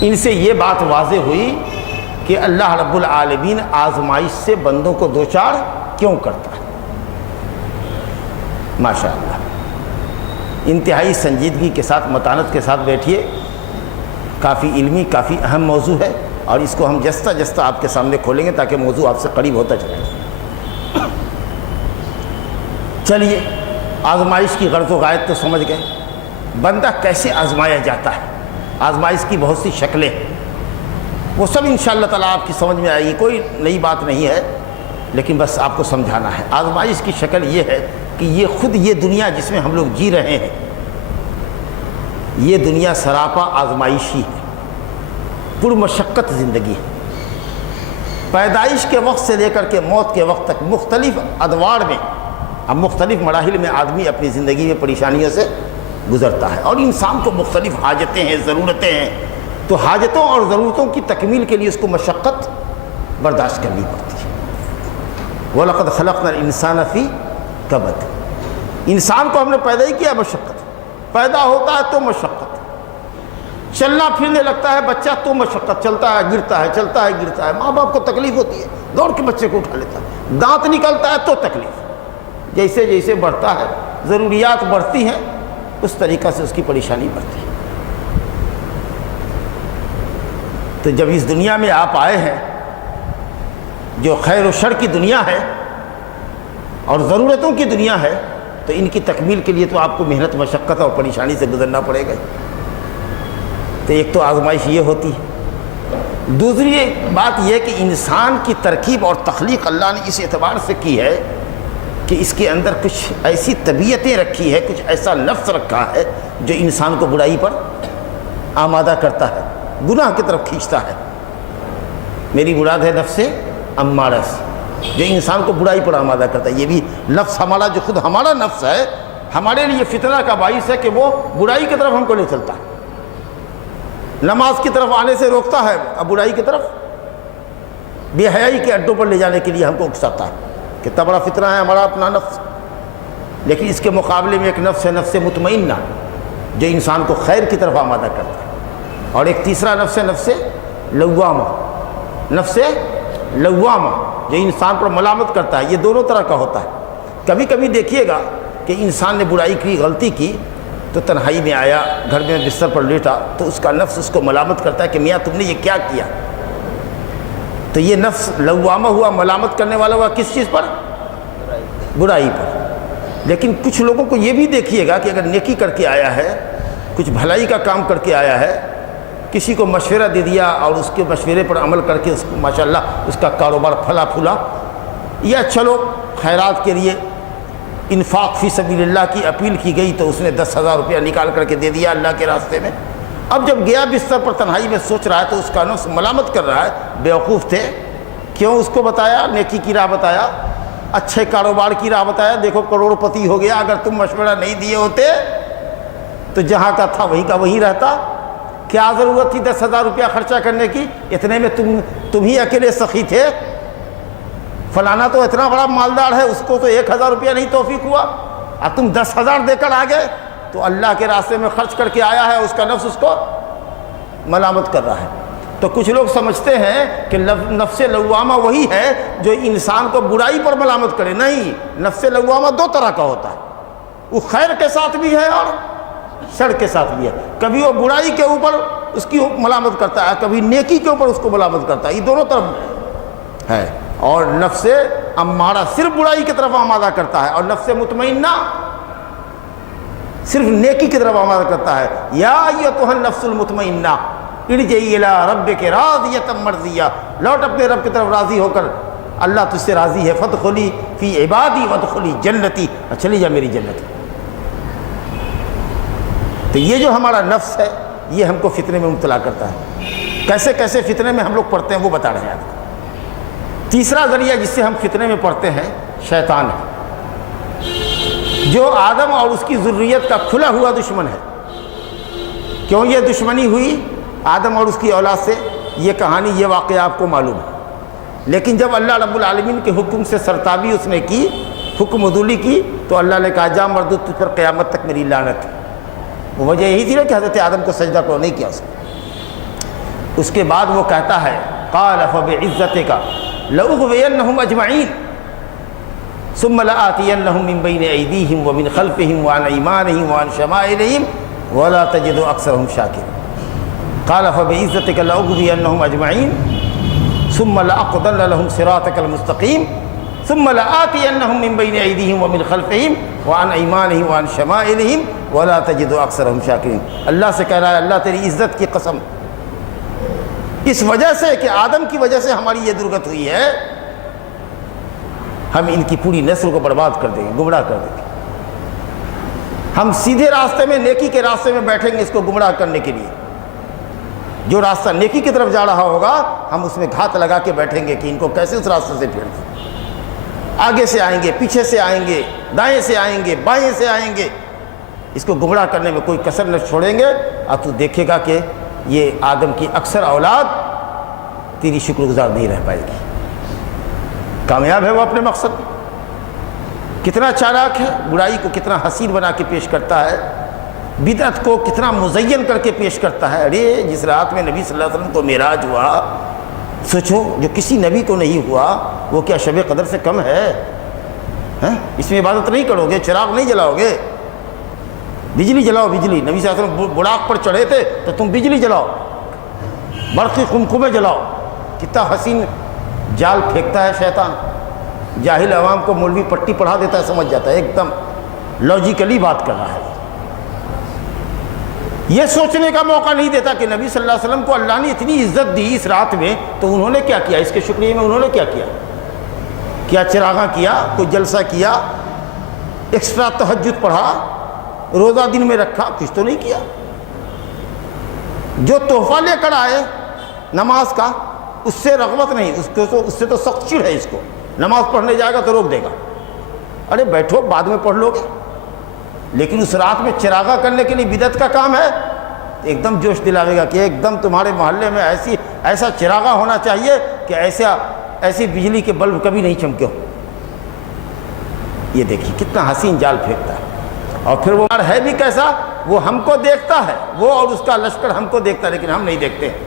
ان سے یہ بات واضح ہوئی کہ اللہ رب العالمین آزمائش سے بندوں کو دوچار کیوں کرتا ہے۔ ماشاءاللہ، انتہائی سنجیدگی کے ساتھ، متانت کے ساتھ بیٹھیے۔ کافی علمی، کافی اہم موضوع ہے، اور اس کو ہم جستہ جستہ آپ کے سامنے کھولیں گے تاکہ موضوع آپ سے قریب ہوتا چلے۔ چلیے، آزمائش کی غرض و غایت تو سمجھ گئے۔ بندہ کیسے آزمایا جاتا ہے؟ آزمائش کی بہت سی شکلیں ہیں، وہ سب انشاءاللہ تعالیٰ آپ کی سمجھ میں آئے گی، کوئی نئی بات نہیں ہے، لیکن بس آپ کو سمجھانا ہے۔ آزمائش کی شکل یہ ہے کہ یہ خود یہ دنیا جس میں ہم لوگ جی رہے ہیں، یہ دنیا سراپا آزمائشی ہے، پرمشقت زندگی ہے۔ پیدائش کے وقت سے لے کر کے موت کے وقت تک مختلف ادوار میں، اب مختلف مراحل میں آدمی اپنی زندگی میں پریشانیوں سے گزرتا ہے، اور انسان کو مختلف حاجتیں ہیں، ضرورتیں ہیں، تو حاجتوں اور ضرورتوں کی تکمیل کے لیے اس کو مشقت برداشت کرنی پڑتی ہے۔ وَلَقَدْ خَلَقْنَا الْإِنسَانَ فِي كَبَدٍ، انسان کو ہم نے پیدا ہی کیا مشقت، پیدا ہوتا ہے تو مشقت، چلنا پھرنے لگتا ہے بچہ تو مشقت، چلتا ہے گرتا ہے، چلتا ہے گرتا ہے، ماں باپ کو تکلیف ہوتی ہے، دوڑ کے بچے کو اٹھا لیتا ہے، دانت نکلتا ہے تو تکلیف۔ جیسے جیسے بڑھتا ہے، ضروریات بڑھتی ہیں، اس طریقہ سے اس کی پریشانی بڑھتی ہے۔ تو جب اس دنیا میں آپ آئے ہیں، جو خیر و شر کی دنیا ہے اور ضرورتوں کی دنیا ہے، تو ان کی تکمیل کے لیے تو آپ کو محنت، مشقت اور پریشانی سے گزرنا پڑے گا۔ تو ایک تو آزمائش یہ ہوتی ہے۔ دوسری بات یہ کہ انسان کی ترکیب اور تخلیق اللہ نے اس اعتبار سے کی ہے کہ اس کے اندر کچھ ایسی طبیعتیں رکھی ہے، کچھ ایسا نفس رکھا ہے جو انسان کو برائی پر آمادہ کرتا ہے، گناہ کی طرف کھینچتا ہے۔ میری مراد ہے نفس امارہ سے، جو انسان کو برائی پر آمادہ کرتا ہے۔ یہ بھی نفس ہمارا، جو خود ہمارا نفس ہے، ہمارے لیے فتنہ کا باعث ہے کہ وہ برائی کی طرف ہم کو لے چلتا ہے، نماز کی طرف آنے سے روکتا ہے، اب برائی کی طرف، بے حیائی کے اڈوں پر لے جانے کے لیے ہم کو اکساتا ہے۔ کتنا بڑا فتنہ ہے ہمارا اپنا نفس۔ لیکن اس کے مقابلے میں ایک نفس ہے، نفس مطمئنہ، جو انسان کو خیر کی طرف آمادہ کرتا ہے، اور ایک تیسرا نفس ہے، نفس لوامہ، نفس لوامہ جو انسان پر ملامت کرتا ہے، یہ دونوں طرح کا ہوتا ہے۔ کبھی کبھی دیکھیے گا کہ انسان نے برائی کی، غلطی کی، تو تنہائی میں آیا، گھر میں بستر پر لیٹا، تو اس کا نفس اس کو ملامت کرتا ہے کہ میاں تم نے یہ کیا کیا؟ تو یہ نفس لوامہ ہوا، ملامت کرنے والا ہوا کس چیز پر؟ برائی پر۔ لیکن کچھ لوگوں کو یہ بھی دیکھیے گا کہ اگر نیکی کر کے آیا ہے، کچھ بھلائی کا کام کر کے آیا ہے، کسی کو مشورہ دے دیا اور اس کے مشورے پر عمل کر کے اس کو ماشاءاللہ اس کا کاروبار پھلا پھولا، یا چلو خیرات کے لیے انفاق فی سبیل اللہ کی اپیل کی گئی تو اس نے 10,000 روپیہ نکال کر کے دے دیا اللہ کے راستے میں۔ اب جب گیا بستر پر تنہائی میں سوچ رہا ہے تو اس کا نفس ملامت کر رہا ہے، بیوقوف تھے، کیوں اس کو بتایا، نیکی کی راہ بتایا، اچھے کاروبار کی راہ بتایا، دیکھو کروڑ پتی ہو گیا، اگر تم مشورہ نہیں دیے ہوتے تو جہاں کا تھا وہیں کا وہیں رہتا، کیا ضرورت تھی 10,000 روپیہ خرچہ کرنے کی؟ اتنے میں تم ہی اکیلے سخی تھے، فلانا تو اتنا بڑا مالدار ہے، اس کو تو 1,000 روپیہ نہیں توفیق ہوا، اب تم 10,000 دے کر آ گئے۔ تو اللہ کے راستے میں خرچ کر کے آیا ہے، اس کا نفس اس کو ملامت کر رہا ہے۔ تو کچھ لوگ سمجھتے ہیں کہ نفس لوامہ وہی ہے جو انسان کو برائی پر ملامت کرے، نہیں، نفس لوامہ دو طرح کا ہوتا ہے، وہ خیر کے ساتھ بھی ہے اور شر کے ساتھ بھی ہے۔ کبھی وہ برائی کے اوپر اس کی ملامت کرتا ہے، کبھی نیکی کے اوپر اس کو ملامت کرتا ہے، یہ دونوں طرف ہے۔ اور نفس امارہ صرف برائی کی طرف آمادہ کرتا ہے، اور نفس مطمئنہ صرف نیکی کی طرف آمادہ کرتا ہے۔ یا ایتھا النفس المطمئنہ ارجعی الی ربک راضیۃ مرضیہ، لوٹ اپنے رب کی طرف راضی ہو کر، اللہ تجھ سے راضی ہے، فادخلی فی عبادی وادخلی جنتی، چلی جا میری جنت۔ تو یہ جو ہمارا نفس ہے یہ ہم کو فتنے میں مبتلا کرتا ہے۔ کیسے کیسے فتنے میں ہم لوگ پڑتے ہیں وہ بتا رہے ہیں آپ کو۔ تیسرا ذریعہ جس سے ہم فتنے میں پڑتے ہیں شیطان ہے، جو آدم اور اس کی ذریت کا کھلا ہوا دشمن ہے۔ کیوں یہ دشمنی ہوئی آدم اور اس کی اولاد سے؟ یہ کہانی، یہ واقعہ آپ کو معلوم ہے۔ لیکن جب اللہ رب العالمین کے حکم سے سرتابی اس نے کی، حکم عدولی کی، تو اللہ نے کہا جا مردود تجھ پر قیامت تک میری لعنت ہے۔ وہ وجہ یہی تھی نا کہ حضرت آدم کو سجدہ کو نہیں کیا اس نے۔ اس کے بعد وہ کہتا ہے قال فبعزتک لأغوینہم اجمعین ثم لآتینہم من بین ایدیہم ومن خلفہم وعن ایمانہم وعن شمائلہم ولا تجد اکثرہم شاکرین۔ قال فبعزتک لأغوینہم اجمعین ثم لأقعدن لہم صراطک المستقیم ثم لآتینہم من بین ایدیہم ومن خلفہم وعن ایمانہم وعن شمائلہم ولا تجد اکثرہم شاکرین۔ اللہ سے کہہ رہا ہے اللہ تیری عزت کی قسم، اس وجہ سے کہ آدم کی وجہ سے ہماری یہ درگت ہوئی ہے، ہم ان کی پوری نسل کو برباد کر دیں گے، گمراہ کر دیں گے۔ ہم سیدھے راستے میں، نیکی کے راستے میں بیٹھیں گے اس کو گمراہ کرنے کے لیے۔ جو راستہ نیکی کی طرف جا رہا ہوگا ہم اس میں گھات لگا کے بیٹھیں گے کہ ان کو کیسے اس راستے سے پھیر دیں۔ آگے سے آئیں گے، پیچھے سے آئیں گے، دائیں سے آئیں گے، بائیں سے آئیں گے، اس کو گمراہ کرنے میں کوئی کسر نہ چھوڑیں گے۔ اور تو دیکھے گا کہ یہ آدم کی اکثر اولاد تیری شکر گزار نہیں رہ پائے گی، کامیاب ہے وہ اپنے مقصد میں۔ کتنا چالاک ہے، برائی کو کتنا حسین بنا کے پیش کرتا ہے، بدعت کو کتنا مزین کر کے پیش کرتا ہے۔ ارے جس رات میں نبی صلی اللہ علیہ وسلم کو معراج ہوا، سوچو جو کسی نبی کو نہیں ہوا وہ کیا شب قدر سے کم ہے؟ اس میں عبادت نہیں کرو گے، چراغ نہیں جلاؤ گے، بجلی جلاؤ، بجلی۔ نبی صلی اللہ علیہ وسلم بڑاق پر چڑھے تھے تو تم بجلی جلاؤ، برقی قمقمے جلاؤ۔ کتنا حسین جال پھینکتا ہے شیطان، جاہل عوام کو مولوی پٹی پڑھا دیتا ہے، سمجھ جاتا ہے، ایک دم لاجیکلی بات کر رہا ہے۔ یہ سوچنے کا موقع نہیں دیتا کہ نبی صلی اللہ علیہ وسلم کو اللہ نے اتنی عزت دی اس رات میں، تو انہوں نے کیا کیا؟ اس کے شکریہ میں انہوں نے کیا کیا؟ کیا چراغاں کیا؟ کوئی جلسہ کیا؟ ایکسٹرا تہجد پڑھا؟ روزہ دن میں رکھا؟ کچھ تو نہیں کیا۔ جو تحفہ لے کر آئے نماز کا، اس سے رغبت نہیں، اس سے تو سخت چڑ ہے اس کو۔ نماز پڑھنے جائے گا تو روک دے گا، ارے بیٹھو بعد میں پڑھ لو گے۔ لیکن اس رات میں چراغا کرنے کے لیے بدعت کا کام ہے، ایک دم جوش دلاوے گا کہ ایک دم تمہارے محلے میں ایسا چراغا ہونا چاہیے کہ ایسی بجلی کے بلب کبھی نہیں چمکے ہو۔ یہ دیکھیے کتنا حسین جال پھینکتا ہے۔ اور پھر وہ ہے بھی کیسا، وہ ہم کو دیکھتا ہے، وہ اور اس کا لشکر ہم کو دیکھتا ہے لیکن ہم نہیں دیکھتے ہیں۔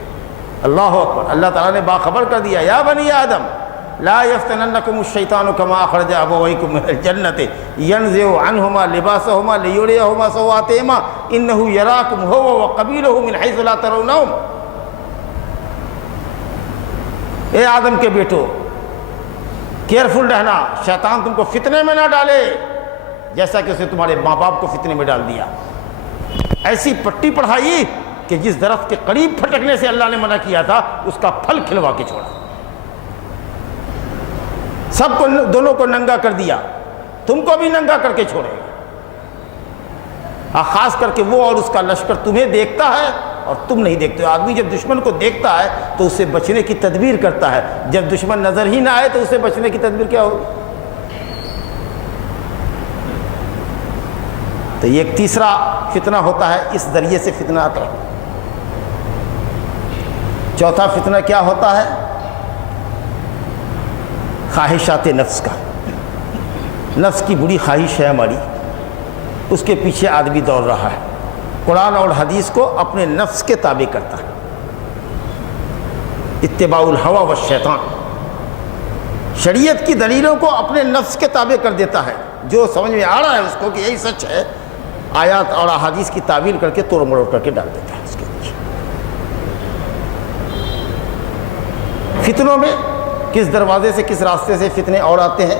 اللہ اکبر، اللہ تعالیٰ نے باخبر کر دیا، یا بنی آدم لا یفتننکم الشیطان کما اخرج ابویکم من الجنۃ ینزع عنہما لباسہما لیریہما سوآتہما انہ یراکم هو وقبیلہ من حیث لا ترونہم۔ اے آدم کے بیٹو، کیئرفل رہنا، شیطان تم کو فتنے میں نہ ڈالے جیسا کہ اسے تمہارے ماں باپ کو فتنے میں ڈال دیا۔ ایسی پٹی پڑھائی کہ جس درخت کے قریب پھٹکنے سے اللہ نے منع کیا تھا اس کا پھل کھلوا کے چھوڑا، سب کو دونوں کو ننگا کر دیا، تم کو بھی ننگا کر کے چھوڑے گا۔ خاص کر کے وہ اور اس کا لشکر تمہیں دیکھتا ہے اور تم نہیں دیکھتے ہو۔ آدمی جب دشمن کو دیکھتا ہے تو اسے بچنے کی تدبیر کرتا ہے، جب دشمن نظر ہی نہ آئے تو اسے بچنے کی تدبیر کیا ہوگی؟ تو یہ ایک تیسرا فتنہ ہوتا ہے، اس ذریعے سے فتنہ آتا ہے۔ چوتھا فتنہ کیا ہوتا ہے؟ خواہشات نفس کا۔ نفس کی بری خواہش ہے ہماری، اس کے پیچھے آدمی دوڑ رہا ہے، قرآن اور حدیث کو اپنے نفس کے تابع کرتا ہے، اتباع الہوی والشیطان، شریعت کی دلیلوں کو اپنے نفس کے تابع کر دیتا ہے، جو سمجھ میں آ رہا ہے اس کو کہ یہی سچ ہے، آیات اور احادیث کی تعویل کر کے توڑ مروڑ کر کے ڈال دیتا ہے اس کے پیچھے۔ فتنوں میں کس دروازے سے کس راستے سے فتنے اور آتے ہیں؟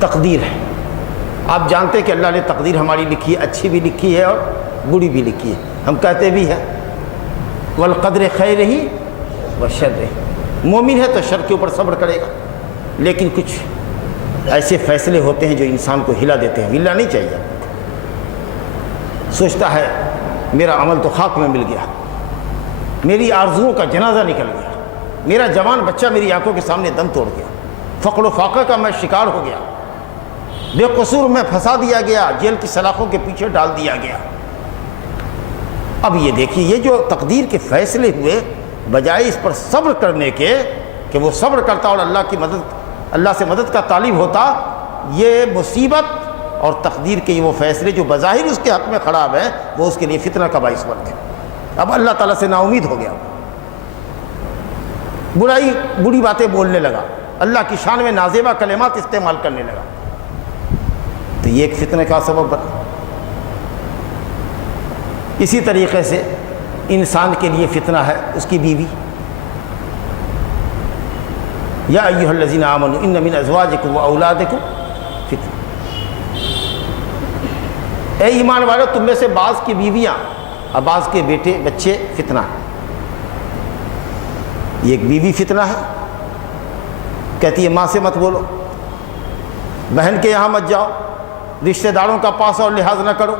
تقدیر ہے۔ آپ جانتے کہ اللہ نے تقدیر ہماری لکھی ہے، اچھی بھی لکھی ہے اور بری بھی لکھی ہے۔ ہم کہتے بھی ہیں والقدر خیرہ وشرہ، مومن ہے تو شر کے اوپر صبر کرے گا، لیکن کچھ ایسے فیصلے ہوتے ہیں جو انسان کو ہلا دیتے ہیں، ہلنا نہیں چاہیے۔ سوچتا ہے میرا عمل تو خاک میں مل گیا، میری آرزوؤں کا جنازہ نکل گیا، میرا جوان بچہ میری آنکھوں کے سامنے دم توڑ گیا، فقر و فاقہ کا میں شکار ہو گیا، بے قصور میں پھنسا دیا گیا، جیل کی سلاخوں کے پیچھے ڈال دیا گیا۔ اب یہ دیکھیے، یہ جو تقدیر کے فیصلے ہوئے، بجائے اس پر صبر کرنے کے کہ وہ صبر کرتا اور اللہ سے مدد کا طالب ہوتا، یہ مصیبت اور تقدیر کے وہ فیصلے جو بظاہر اس کے حق میں خراب ہیں، وہ اس کے لیے فتنہ کا باعث بن گئے۔ اب اللہ تعالیٰ سے نا امید ہو گیا، بری باتیں بولنے لگا، اللہ کی شان میں نازیبہ کلمات استعمال کرنے لگا، تو یہ ایک فتنہ کا سبب بنا۔ اسی طریقے سے انسان کے لیے فتنہ ہے اس کی بیوی۔ یا ایھا الذین آمنوا ان من ازواجکم واولادکم فتنہ، اے ایمان والو تم میں سے بعض کی بیویاں اور بعض کے بیٹے بچے فتنہ ہے۔ یہ ایک بیوی فتنہ ہے، کہتی ہے ماں سے مت بولو، بہن کے یہاں مت جاؤ، رشتہ داروں کا پاس اور لحاظ نہ کرو،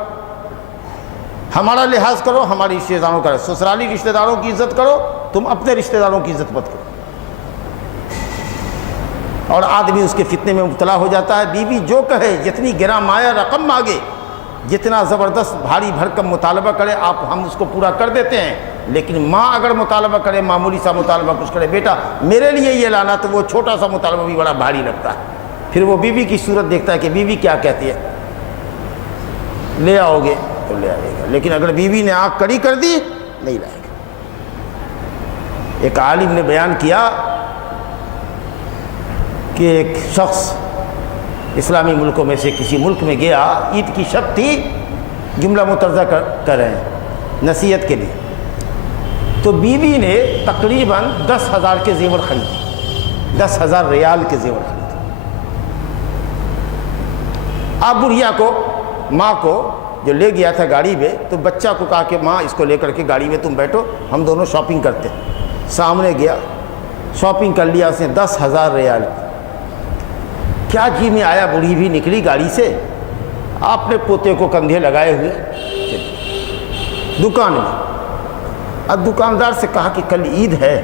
ہمارا لحاظ کرو، ہماری رشتہ داروں کا، سسرالی رشتہ داروں کی عزت کرو، تم اپنے رشتہ داروں کی عزت مت کرو۔ اور آدمی اس کے فتنے میں مبتلا ہو جاتا ہے۔ بیوی جو کہے، جتنی گراں مایہ رقم مانگے، جتنا زبردست بھاری بھرکم مطالبہ کرے، ہم اس کو پورا کر دیتے ہیں، لیکن ماں اگر مطالبہ کرے، معمولی سا مطالبہ کچھ کرے، بیٹا میرے لیے یہ لانا، تو وہ چھوٹا سا مطالبہ بھی بڑا بھاری لگتا ہے۔ پھر وہ بیوی کی صورت دیکھتا ہے کہ بیوی کیا کہتی ہے، لے آؤ گے تو لے آئے گا، لیکن اگر بیوی نے آنکھ کڑی کر دی نہیں لائے گا۔ ایک عالم نے بیان کیا کہ ایک شخص اسلامی ملکوں میں سے کسی ملک میں گیا، عید کی شب تھی، جملہ مترجہ کر رہے ہیں نصیحت کے لیے، تو بیوی نے تقریباً 10,000 کے زیور خریدے، 10,000 ریال کے زیور خریدے۔ آپ بڑھیا کو، ماں کو جو لے گیا تھا گاڑی میں، تو بچہ کو کہا کہ ماں اس کو لے کر کے گاڑی میں تم بیٹھو، ہم دونوں شاپنگ کرتے ہیں۔ سامنے گیا، شاپنگ کر لیا اس نے 10,000 ریال کی۔ کیا جی میں آیا، بوڑھی بھی نکلی گاڑی سے، آپ نے پوتے کو کندھے لگائے ہوئے دکان میں۔ اب دکاندار سے کہا کہ کل عید ہے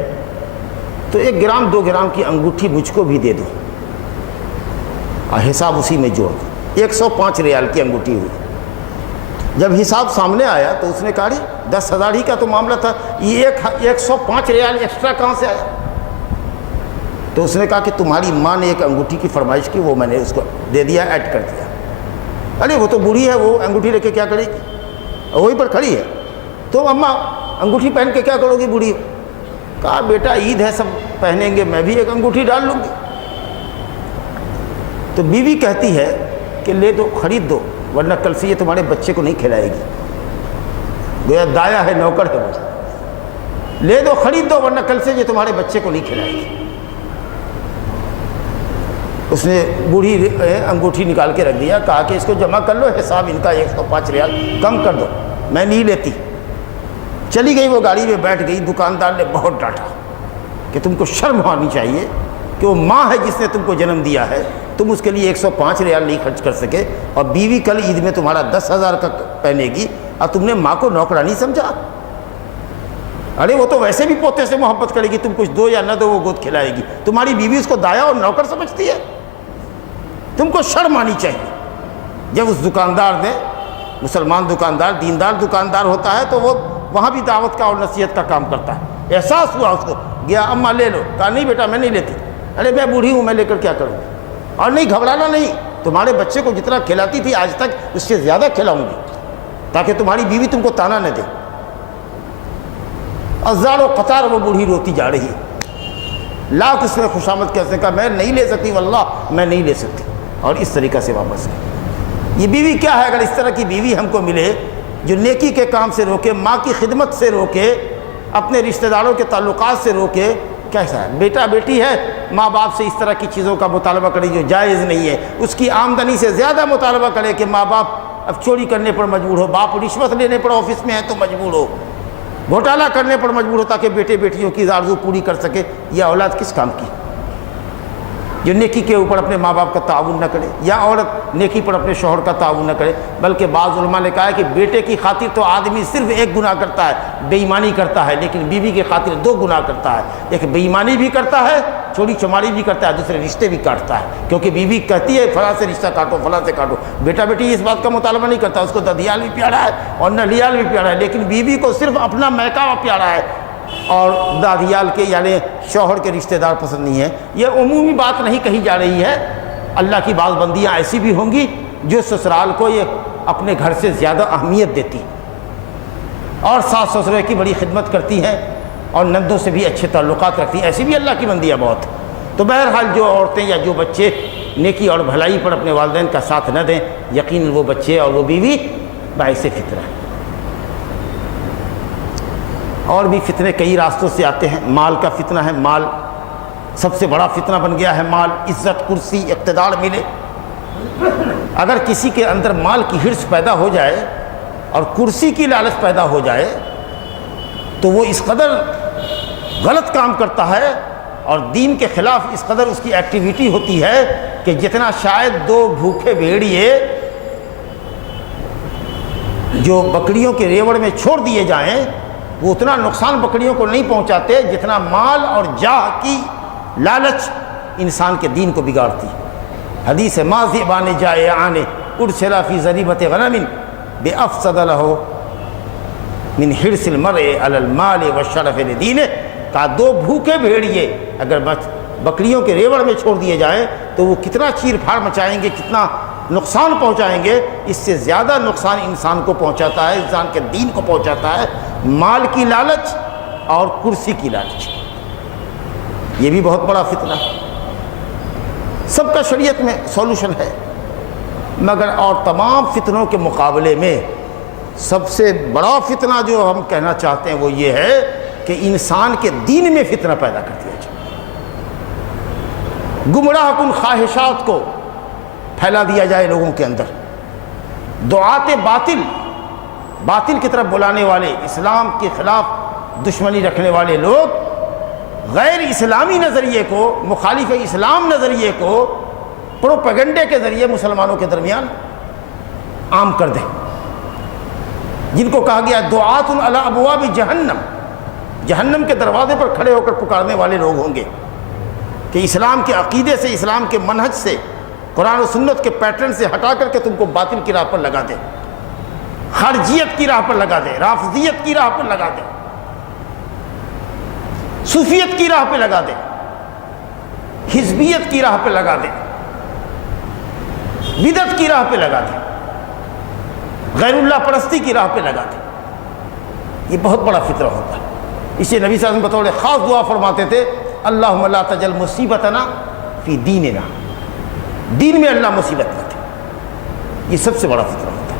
تو 1 گرام 2 گرام کی انگوٹھی مجھ کو بھی دے دو، اور حساب اسی میں جوڑ دو۔ 105 ریال کی انگوٹھی ہوئی۔ جب حساب سامنے آیا تو اس نے کہا 10,000 ہی کا تو معاملہ تھا، یہ 105 ریال ایکسٹرا کہاں سے آیا؟ تو اس نے کہا کہ تمہاری ماں نے ایک انگوٹھی کی فرمائش کی، وہ میں نے اس کو دے دیا، ایڈ کر دیا۔ ارے وہ تو بوڑھی ہے، وہ انگوٹھی لے کے کیا کرے گی، وہیں پر کھڑی ہے۔ تو اماں انگوٹھی پہن کے کیا کرو گی بوڑھی؟ کہا بیٹا عید ہے سب پہنیں گے، میں بھی ایک انگوٹھی ڈال لوں گی۔ تو بیوی کہتی ہے کہ لے دو، خرید دو، ورنہ کل سے یہ تمہارے بچے کو نہیں کھلائے گی۔ گویا دایا ہے، نوکر ہے وہ، لے دو خرید دو ورنہ کل سے یہ تمہارے بچے کو نہیں کھلائے گی۔ اس نے بوڑھی انگوٹھی نکال کے رکھ دیا، کہا کہ اس کو جمع کر لو، حساب ان کا 105 ریال کم کر دو، میں نہیں لیتی۔ چلی گئی، وہ گاڑی میں بیٹھ گئی۔ دکاندار نے بہت ڈانٹا کہ تم کو شرم آنی چاہیے کہ وہ ماں ہے جس نے تم کو جنم دیا ہے، تم اس کے لیے 105 ریال نہیں خرچ کر سکے، اور بیوی کل عید میں تمہارا 10,000 کا پہنے گی اور تم نے ماں کو نوکرانی سمجھا؟ ارے وہ تو ویسے بھی پوتے سے محبت کرے گی، تم کچھ دو یا نہ دو وہ گود کھلائے گی، تمہاری بیوی اس کو دایا اور نوکر سمجھتی ہے؟ تم کو شرم آنی چاہیے۔ جب اس دکاندار نے، مسلمان دکاندار، دیندار دکاندار ہوتا ہے تو وہ وہاں بھی دعوت کا اور نصیحت کا کام کرتا ہے۔ احساس ہوا اس کو، گیا اماں لے لو، کہا نہیں بیٹا میں نہیں لیتی۔ ارے میں بوڑھی ہوں، میں لے کر کیا کروں گی؟ اور نہیں گھبرانا نہیں، تمہارے بچے کو جتنا کھلاتی تھی آج تک اس سے زیادہ کھلاؤں گی، تاکہ تمہاری بیوی تم کو تانا نہ دے۔ ازار و قطار وہ بوڑھی روتی جا رہی ہے، لاکھ اس میں خوشامد کیسے کہا میں نہیں لے سکتی، واللہ میں نہیں لے سکتی، اور اس طریقہ سے واپس گئی۔ یہ بیوی کیا ہے؟ اگر اس طرح کی بیوی ہم کو ملے جو نیکی کے کام سے روکے، ماں کی خدمت سے روکے، اپنے رشتہ داروں کے تعلقات سے روکے، کیسا ہے؟ بیٹا بیٹی ہے، ماں باپ سے اس طرح کی چیزوں کا مطالبہ کرے جو جائز نہیں ہے، اس کی آمدنی سے زیادہ مطالبہ کرے کہ ماں باپ اب چوری کرنے پر مجبور ہو، باپ رشوت لینے پر آفس میں ہے تو مجبور ہو، گھوٹالہ کرنے پر مجبور ہو تاکہ بیٹے بیٹیوں کی آرزو پوری کر سکے، یہ اولاد کس کام کی؟ جو نیکی کے اوپر اپنے ماں باپ کا تعاون نہ کرے، یا عورت نیکی پر اپنے شوہر کا تعاون نہ کرے۔ بلکہ بعض علماء نے کہا ہے کہ بیٹے کی خاطر تو آدمی صرف ایک گناہ کرتا ہے، بے ایمانی کرتا ہے، لیکن بیوی کی خاطر 2 گناہ کرتا ہے، ایک بے ایمانی بھی کرتا ہے، چوری چماری بھی کرتا ہے، دوسرے رشتے بھی کاٹتا ہے، کیونکہ بیوی کہتی ہے فلاں سے رشتہ کاٹو، فلاں سے کاٹو۔ بیٹا بیٹی اس بات کا مطالبہ نہیں کرتا، اس کو ددیال بھی پیارا ہے اور نلیال بھی پیارا ہے، لیکن بیوی کو صرف اپنا میکا پیارا ہے اور دادیال کے یعنی شوہر کے رشتہ دار پسند نہیں ہے۔ یہ عمومی بات نہیں کہی جا رہی ہے، اللہ کی بعض بندیاں ایسی بھی ہوں گی جو سسرال کو یہ اپنے گھر سے زیادہ اہمیت دیتی اور ساس سسرے کی بڑی خدمت کرتی ہیں اور نندوں سے بھی اچھے تعلقات رکھتی ہیں، ایسی بھی اللہ کی بندیاں بہت۔ تو بہرحال جو عورتیں یا جو بچے نیکی اور بھلائی پر اپنے والدین کا ساتھ نہ دیں، یقیناً وہ بچے اور وہ بیوی باعث فتنہ ہے۔ اور بھی فتنے کئی راستوں سے آتے ہیں۔ مال کا فتنہ ہے، مال سب سے بڑا فتنہ بن گیا ہے۔ مال، عزت، کرسی، اقتدار ملے۔ اگر کسی کے اندر مال کی حرص پیدا ہو جائے اور کرسی کی لالچ پیدا ہو جائے تو وہ اس قدر غلط کام کرتا ہے اور دین کے خلاف اس قدر اس کی ایکٹیویٹی ہوتی ہے کہ جتنا شاید 2 بھوکے بھیڑیے جو بکریوں کے ریوڑ میں چھوڑ دیے جائیں وہ اتنا نقصان بکریوں کو نہیں پہنچاتے جتنا مال اور جاہ کی لالچ انسان کے دین کو بگاڑتی۔ حدیث ما ذئبان جائعان ارسلا فی ذریبۃ غنم بافسد له من حرص المرء علی المال والشرف لدینہ۔ کہا 2 بھوکے بھیڑیے اگر بکریوں کے ریوڑ میں چھوڑ دیے جائیں تو وہ کتنا چیر پھاڑ مچائیں گے، کتنا نقصان پہنچائیں گے۔ اس سے زیادہ نقصان انسان کو پہنچاتا ہے، انسان کے دین کو پہنچاتا ہے مال کی لالچ اور کرسی کی لالچ۔ یہ بھی بہت بڑا فتنہ ہے۔ سب کا شریعت میں سولوشن ہے، مگر اور تمام فتنوں کے مقابلے میں سب سے بڑا فتنہ جو ہم کہنا چاہتے ہیں وہ یہ ہے کہ انسان کے دین میں فتنہ پیدا کر دیا جائے، گمراہ کن خواہشات کو پھیلا دیا جائے لوگوں کے اندر، دعات باطل کی طرف بلانے والے، اسلام کے خلاف دشمنی رکھنے والے لوگ غیر اسلامی نظریے کو، مخالف اسلام نظریے کو پروپیگنڈے کے ذریعے مسلمانوں کے درمیان عام کر دیں، جن کو کہا گیا دعات علی ابواب جہنم، جہنم کے دروازے پر کھڑے ہو کر پکارنے والے لوگ ہوں گے کہ اسلام کے عقیدے سے، اسلام کے منہج سے، قرآن و سنت کے پیٹرن سے ہٹا کر کے تم کو باطل کی راہ پر لگا دے، خارجیت کی راہ پر لگا دے، رافضیت کی راہ پر لگا دے، صوفیت کی راہ پہ لگا دے، حزبیت کی راہ پہ لگا دے، بدعت کی راہ پہ لگا دے، غیر اللہ پرستی کی راہ پہ لگا دے۔ یہ بہت بڑا فتنہ ہوتا ہے. اسے نبی صلی اللہ علیہ وسلم بطور خاص دعا فرماتے تھے اللہم لا تجل مصیبتنا فی دیننا، دین میں اللہ مصیبت نہ دے. یہ سب سے بڑا فتنہ ہوتا ہے.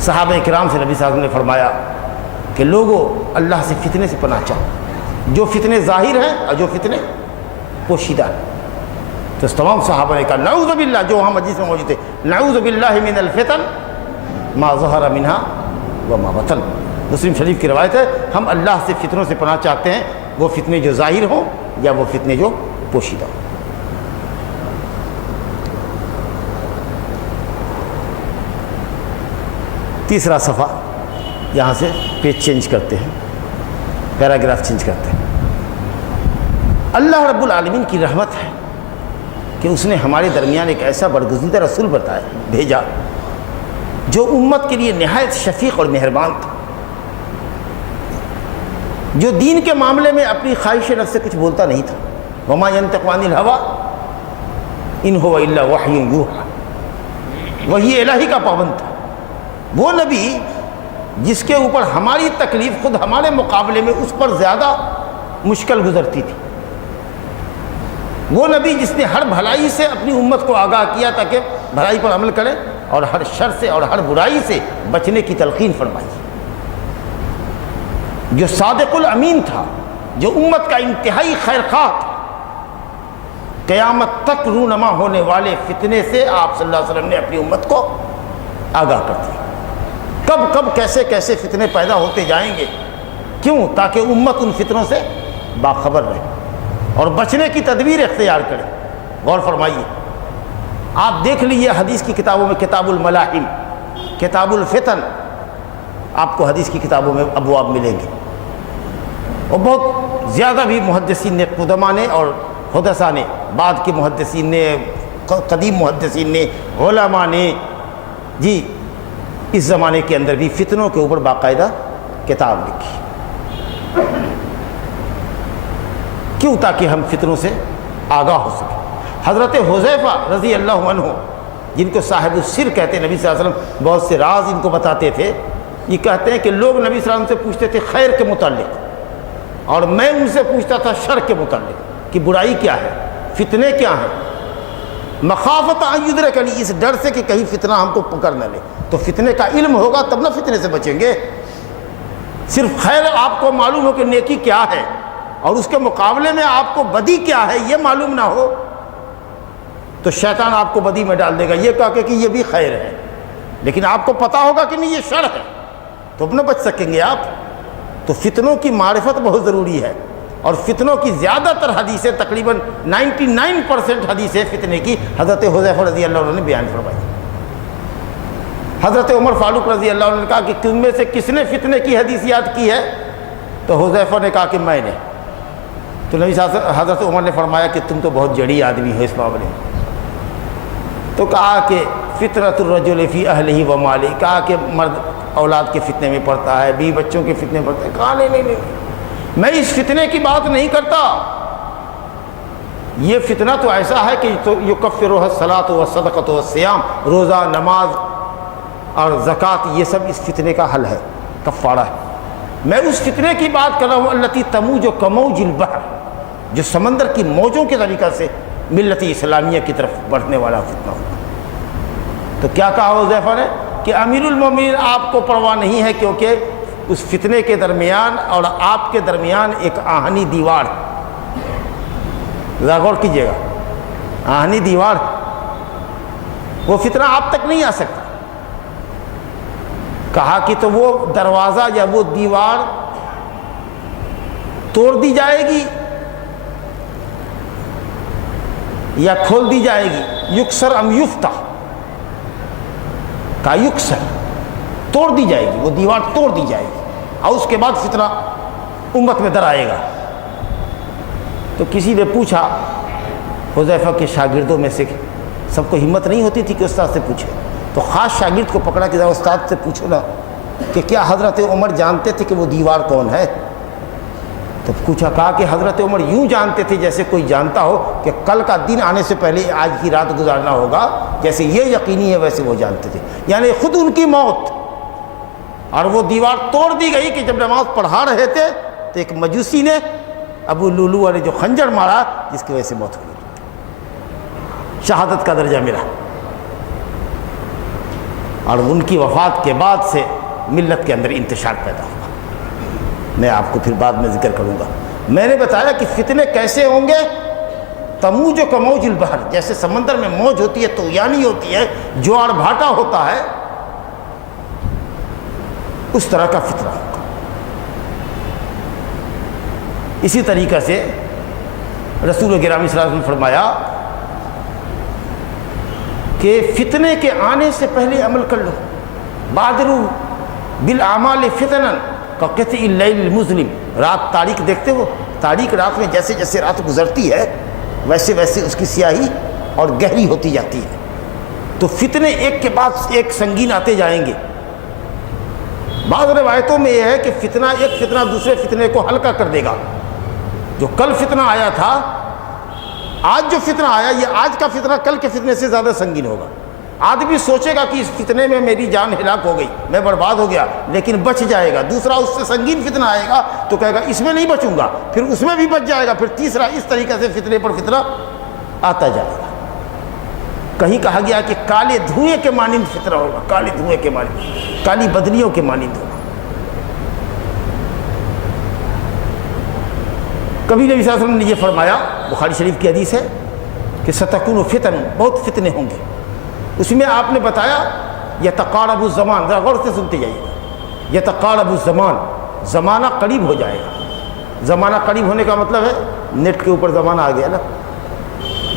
صحابہ کرام سے نبی صلی اللہ علیہ وسلم نے فرمایا کہ لوگوں اللہ سے فتنے سے پناہ چاہو، جو فتنے ظاہر ہیں اور جو فتنے پوشیدہ ہیں. تو تمام صحابہ نے کہا نعوذ باللہ، جو وہاں مجلس میں موجود تھے، نعوذ باللہ من الفتن ما ظہر منہا وما بطن. مسلم شریف کی روایت ہے ہم اللہ سے فتنوں سے پناہ چاہتے ہیں، وہ فتنے جو ظاہر ہوں یا وہ فتنے جو پوشیدہ ہوں. تیسرا صفحہ، یہاں سے پیج چینج کرتے ہیں، پیراگراف چینج کرتے ہیں. اللہ رب العالمین کی رحمت ہے کہ اس نے ہمارے درمیان ایک ایسا برگزیدہ رسول بھیجا جو امت کے لیے نہایت شفیق اور مہربان تھا، جو دین کے معاملے میں اپنی خواہش نفس سے کچھ بولتا نہیں تھا. وما ينطق عن الهوى ان هو الا وحی یوحى، وحی الہی کا پابند تھا. وہ نبی جس کے اوپر ہماری تکلیف خود ہمارے مقابلے میں اس پر زیادہ مشکل گزرتی تھی. وہ نبی جس نے ہر بھلائی سے اپنی امت کو آگاہ کیا تاکہ بھلائی پر عمل کرے اور ہر شر سے اور ہر برائی سے بچنے کی تلقین فرمائی. جو صادق الامین تھا، جو امت کا انتہائی خیر خواہ تھا. قیامت تک رونما ہونے والے فتنے سے آپ صلی اللہ علیہ وسلم نے اپنی امت کو آگاہ کر دیا. کب کب کیسے کیسے فتنے پیدا ہوتے جائیں گے، کیوں؟ تاکہ امت ان فتنوں سے باخبر رہے اور بچنے کی تدبیر اختیار کرے. غور فرمائیے، آپ دیکھ لیجیے حدیث کی کتابوں میں کتاب الملاحم، کتاب الفتن، آپ کو حدیث کی کتابوں میں ابواب ملیں گے. اور بہت زیادہ بھی محدثین نے، قدما نے اور حدثاء نے، بعد کے محدثین نے، قدیم محدثین نے، علماء نے، جی اس زمانے کے اندر بھی فتنوں کے اوپر باقاعدہ کتاب لکھی. کیوں؟ تاکہ ہم فتنوں سے آگاہ ہو سکیں. حضرت حذیفہ رضی اللہ عنہ، جن کو صاحب السر کہتے ہیں، نبی صلی اللہ علیہ وسلم بہت سے راز ان کو بتاتے تھے. یہ کہتے ہیں کہ لوگ نبی صلی اللہ علیہ وسلم سے پوچھتے تھے خیر کے متعلق، اور میں ان سے پوچھتا تھا شر کے متعلق کہ برائی کیا ہے، فتنے کیا ہیں. مخافت ان یدرکنی، اس ڈر سے کہ کہیں فتنہ ہم کو پکڑ نہ لے. تو فتنے کا علم ہوگا تب نہ فتنے سے بچیں گے. صرف خیر آپ کو معلوم ہو کہ نیکی کیا ہے اور اس کے مقابلے میں آپ کو بدی کیا ہے یہ معلوم نہ ہو تو شیطان آپ کو بدی میں ڈال دے گا، یہ کہا کہ یہ بھی خیر ہے. لیکن آپ کو پتا ہوگا کہ نہیں یہ شر ہے تو اب نہ بچ سکیں گے آپ. تو فتنوں کی معرفت بہت ضروری ہے. اور فتنوں کی زیادہ تر حدیثیں، تقریباً 99% حدیثیں فتنے کی حضرت حذیفہ رضی اللہ عنہ نے بیان فرمائی. حضرت عمر فاروق رضی اللہ عنہ نے کہا کہ تم میں سے کس نے فتنے کی حدیث یاد کی ہے؟ تو حذیفہ نے کہا کہ میں نے. تو نبی صلی اللہ علیہ وسلم، حضرت عمر نے فرمایا کہ تم تو بہت جڑی آدمی ہو اس معاملے میں. تو کہا کہ فطرۃ الرجل فی اہلہ و مالہ، کہا کہ مرد اولاد کے فتنے میں پڑتا ہے، بیوی بچوں کے فتنے میں پڑتا ہے. کہا نہیں، میں اس فتنے کی بات نہیں کرتا. یہ فتنہ تو ایسا ہے کہ یکفرہ الصلاۃ والصدقۃ والصیام، روزہ، نماز اور زکوٰۃ، یہ سب اس فتنے کا حل ہے، کفارہ ہے. میں اس فتنے کی بات کر رہا ہوں التی تموج کموج البحر، جو سمندر کی موجوں کے طریقہ سے ملت اسلامیہ کی طرف بڑھنے والا فتنہ ہوگا. تو کیا کہا حذیفہ نے کہ امیر المومنین آپ کو پرواہ نہیں ہے، کیونکہ اس فتنے کے درمیان اور آپ کے درمیان ایک آہنی دیوار ہے. ذرا غور کیجیے گا، آہنی دیوار، وہ فتنہ آپ تک نہیں آ سکتا. کہا کہ تو وہ دروازہ یا وہ دیوار توڑ دی جائے گی یا کھول دی جائے گی، یکسر ام یفتح. کہا یکسر، توڑ دی جائے گی، وہ دیوار توڑ دی جائے گی اور اس کے بعد فتنہ امت میں در آئے گا. تو کسی نے پوچھا حذیفہ کے شاگردوں میں سے، سب کو ہمت نہیں ہوتی تھی کہ استاد سے پوچھے، تو خاص شاگرد کو پکڑا کہ ذرا استاد سے پوچھو نا کہ کیا حضرت عمر جانتے تھے کہ وہ دیوار کون ہے؟ تو پوچھا، کہا کہ حضرت عمر یوں جانتے تھے جیسے کوئی جانتا ہو کہ کل کا دن آنے سے پہلے آج کی رات گزارنا ہوگا، جیسے یہ یقینی ہے ویسے وہ جانتے تھے، یعنی خود ان کی موت۔ اور وہ دیوار توڑ دی گئی کہ جب نماز پڑھا رہے تھے تو ایک مجوسی نے ابو لولو نے جو خنجر مارا، جس کی وجہ سے موت ہوئی، شہادت کا درجہ ملا۔ اور ان کی وفات کے بعد سے ملت کے اندر انتشار پیدا ہوا۔ میں آپ کو پھر بعد میں ذکر کروں گا۔ میں نے بتایا کہ فتنے کیسے ہوں گے، تموج و کموج البحر، جیسے سمندر میں موج ہوتی ہے، طغیانی ہوتی ہے، جوار بھاٹا ہوتا ہے، اس طرح کا فتنہ ہوگا۔ اسی طریقہ سے رسول گرامی صلی اللہ علیہ وسلم نے فرمایا کہ فتنے کے آنے سے پہلے عمل کر لو، بادروا بالاعمال فتنا کقطع اللیل المظلم۔ رات تاریک دیکھتے ہو، تاریک رات میں جیسے جیسے رات گزرتی ہے ویسے ویسے اس کی سیاہی اور گہری ہوتی جاتی ہے۔ تو فتنے ایک کے بعد ایک سنگین آتے جائیں گے۔ بعض روایتوں میں یہ ہے کہ فتنہ ایک فتنہ دوسرے فتنے کو ہلکا کر دے گا۔ جو کل فتنہ آیا تھا، آج جو فتنہ آیا، یہ آج کا فتنہ کل کے فتنے سے زیادہ سنگین ہوگا۔ آدمی سوچے گا کہ اس فتنے میں میری جان ہلاک ہو گئی، میں برباد ہو گیا، لیکن بچ جائے گا۔ دوسرا اس سے سنگین فتنہ آئے گا تو کہے گا اس میں نہیں بچوں گا، پھر اس میں بھی بچ جائے گا، پھر تیسرا، اس طریقے سے فتنے پر فتنہ آتا جائے گا۔ کہیں کہا گیا کہ کالے دھوئیں کے مانند فتنہ ہوگا، کالے دھوئیں کے مانند، کالی بدلیوں کے مانند ہوگا۔ کبھی نبی صلی اللہ علیہ وسلم نے یہ فرمایا، بخاری شریف کی حدیث ہے کہ ستکون فتن، بہت فتنے ہوں گے۔ اس میں آپ نے بتایا یتقارب الزمان، ذرا غور سے سنتے جائیے گا، یتقارب الزمان، زمانہ قریب ہو جائے گا۔ زمانہ قریب ہونے کا مطلب ہے نیٹ کے اوپر زمانہ آ گیا نا،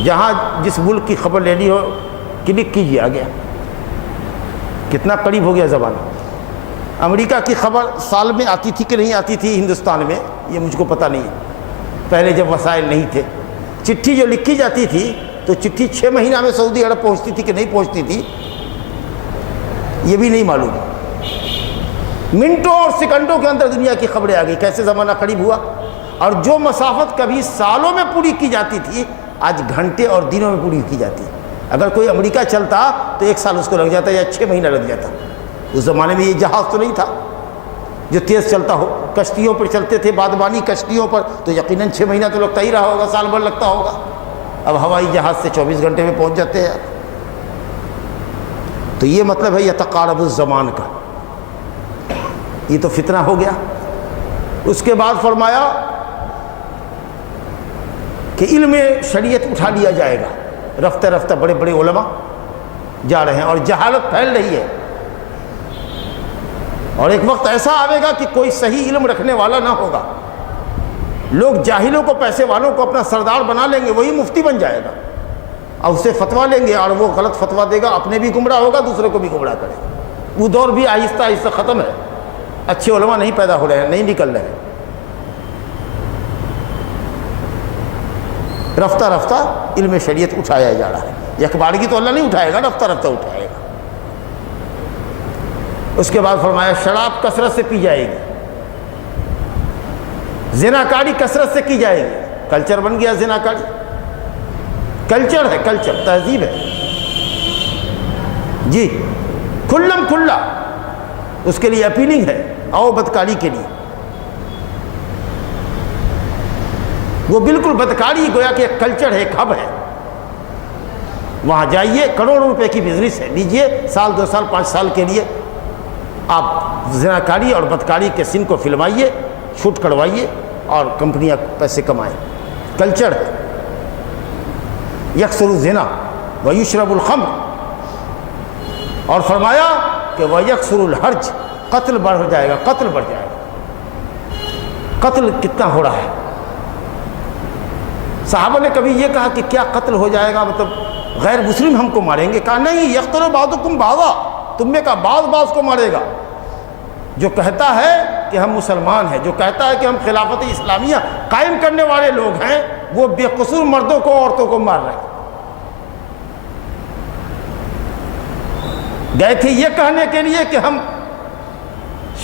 جہاں جس ملک کی خبر لینی ہو کلک کیجیے، آ گیا۔ کتنا قریب ہو گیا زمانہ۔ امریکہ کی خبر سال میں آتی تھی کہ نہیں آتی تھی ہندوستان میں، یہ مجھ کو پتہ نہیں ہے، پہلے جب وسائل نہیں تھے۔ چٹھی جو لکھی جاتی تھی تو چٹھی 6 مہینہ میں سعودی عرب پہنچتی تھی کہ نہیں پہنچتی تھی، یہ بھی نہیں معلوم۔ منٹوں اور سیکنڈوں کے اندر دنیا کی خبریں آ گئی، کیسے زمانہ قریب ہوا۔ اور جو مسافت کبھی سالوں میں پوری کی جاتی تھی، آج گھنٹے اور دنوں میں پوری کی جاتی ہے۔ اگر کوئی امریکہ چلتا تو 1 سال اس کو لگ جاتا یا 6 مہینہ لگ جاتا۔ اس زمانے میں یہ جہاز تو نہیں تھا جو تیز چلتا ہو، کشتیوں پر چلتے تھے، بادبانی کشتیوں پر، تو یقیناً 6 مہینہ تو لگتا ہی رہا ہوگا، سال بھر لگتا ہوگا۔ اب ہوائی جہاز سے 24 گھنٹے میں پہنچ جاتے ہیں۔ تو یہ مطلب ہے یتقارب الزمان کا، یہ تو فتنہ ہو گیا۔ اس کے بعد فرمایا کہ علم شریعت اٹھا لیا جائے گا، رفتہ رفتہ بڑے بڑے علماء جا رہے ہیں اور جہالت پھیل رہی ہے۔ اور ایک وقت ایسا آئے گا کہ کوئی صحیح علم رکھنے والا نہ ہوگا، لوگ جاہلوں کو، پیسے والوں کو اپنا سردار بنا لیں گے، وہی مفتی بن جائے گا اور اسے فتویٰ لیں گے، اور وہ غلط فتویٰ دے گا، اپنے بھی گمراہ ہوگا، دوسرے کو بھی گمراہ کرے گا۔ وہ دور بھی آہستہ آہستہ ختم ہے، اچھے علماء نہیں پیدا ہو رہے ہیں، نہیں نکل رہے ہیں۔ رفتہ رفتہ علم شریعت اٹھایا جا رہا ہے، یک بارگی تو اللہ نہیں اٹھائے گا، رفتہ رفتہ اٹھائے گا۔ اس کے بعد فرمایا شراب کثرت سے پی جائے گی، زناکاری کثرت سے کی جائے گی۔ کلچر بن گیا زناکاری، کلچر ہے، کلچر، تہذیب ہے جی، کھلم کھلا اس کے لیے اپیلنگ ہے، آؤ بدکاری کے لیے۔ وہ بالکل بدکاری گویا کہ ایک کلچر ہے، ایک ہب ہے، وہاں جائیے، کروڑوں روپے کی بزنس ہے، لیجئے، سال 2 سال 5 سال کے لیے آپ زناکاری اور بدکاری کے سین کو فلمائیے، شوٹ کروائیے اور کمپنیاں پیسے کمائیں۔ کلچر ہے۔ یکثر الزنا ویشرب الخمر، اور فرمایا کہ ویکثر الحرج، قتل بڑھ جائے گا، قتل بڑھ جائے گا۔ قتل کتنا ہو رہا ہے؟ صحابہ نے کبھی یہ کہا کہ کیا قتل ہو جائے گا، مطلب غیر مسلم ہم کو ماریں گے؟ کہا نہیں، یقتل بعضکم بعضا، تم میں کا بعض کو مارے گا۔ جو کہتا ہے کہ ہم مسلمان ہیں، جو کہتا ہے کہ ہم خلافت اسلامیہ قائم کرنے والے لوگ ہیں، وہ بے قصور مردوں کو، عورتوں کو مار رہے ہیں۔ گئے تھے یہ کہنے کے لیے کہ ہم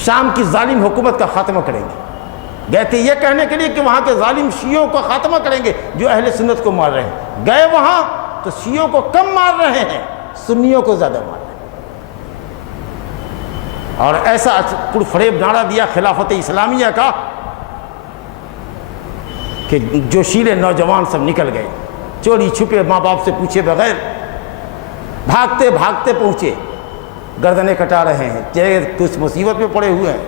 شام کی ظالم حکومت کا خاتمہ کریں گے، گئے تھے یہ کہنے کے لیے کہ وہاں کے ظالم شیعوں کو خاتمہ کریں گے جو اہل سنت کو مار رہے ہیں. گئے وہاں تو شیعوں کو کم مار رہے ہیں, سنیوں کو زیادہ مار رہے ہیں. اور ایسا پرفریب نعرہ دیا خلافت اسلامیہ کا کہ جوشیلے نوجوان سب نکل گئے, چوری چھپے ماں باپ سے پوچھے بغیر بھاگتے بھاگتے پہنچے, گردنیں کٹا رہے ہیں, چہرے کچھ مصیبت میں پڑے ہوئے ہیں,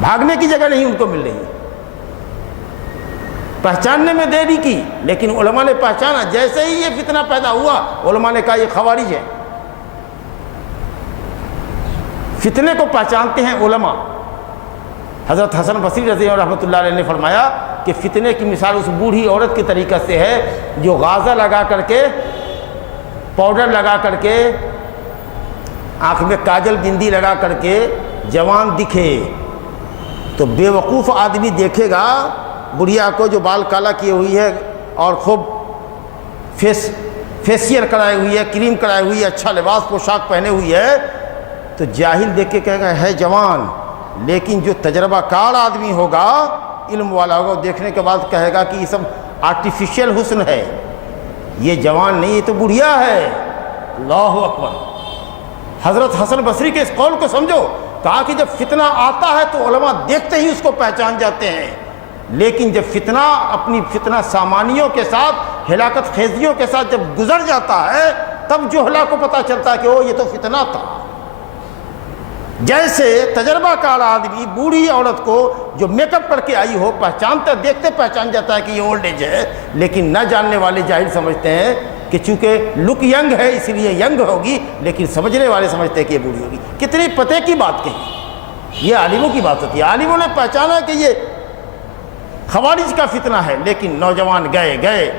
بھاگنے کی جگہ نہیں ان کو مل رہی. پہچاننے میں دیری کی لیکن علماء نے پہچانا. جیسے ہی یہ فتنہ پیدا ہوا علماء نے کہا یہ خوارج ہے. فتنے کو پہچانتے ہیں علماء. حضرت حسن بصری رضی اللہ رحمۃ اللہ علیہ نے فرمایا کہ فتنے کی مثال اس بوڑھی عورت کی طریقہ سے ہے جو غازہ لگا کر کے, پاؤڈر لگا کر کے, آنکھ میں کاجل بندی لگا کر کے جوان دکھے تو بے وقوف آدمی دیکھے گا بڑھیا کو جو بال کالا کیے ہوئی ہے اور خوب فیشیل کرائے ہوئی ہے, کریم کرائے ہوئی ہے, اچھا لباس پوشاک پہنے ہوئی ہے, تو جاہل دیکھ کے کہے گا ہے جوان. لیکن جو تجربہ کار آدمی ہوگا, علم والا ہوگا, دیکھنے کے بعد کہے گا کہ یہ سب آرٹیفیشیل حسن ہے, یہ جوان نہیں, یہ تو بڑھیا ہے. اللہ اکبر. حضرت حسن بصری کے اس قول کو سمجھو. کہا کہ جب فتنہ آتا ہے تو علماء دیکھتے ہی اس کو پہچان جاتے ہیں, لیکن جب فتنہ اپنی فتنہ سامانیوں کے ساتھ, ہلاکت خیزیوں کے ساتھ جب گزر جاتا ہے تب جہلا کو پتہ چلتا ہے کہ او یہ تو فتنہ تھا. جیسے تجربہ کار آدمی بوڑھی عورت کو جو میک اپ کر کے آئی ہو پہچانتا, دیکھتے پہچان جاتا ہے کہ یہ اولڈ ایج ہے, لیکن نہ جاننے والے جاہل سمجھتے ہیں کہ چونکہ لک ینگ ہے اس لیے ینگ ہوگی, لیکن سمجھنے والے سمجھتے ہیں کہ یہ بوڑھی ہوگی. کتنی پتے کی بات کہی, یہ عالموں کی بات ہوتی ہے. عالموں نے پہچانا کہ یہ خوارج کا فتنہ ہے, لیکن نوجوان گئے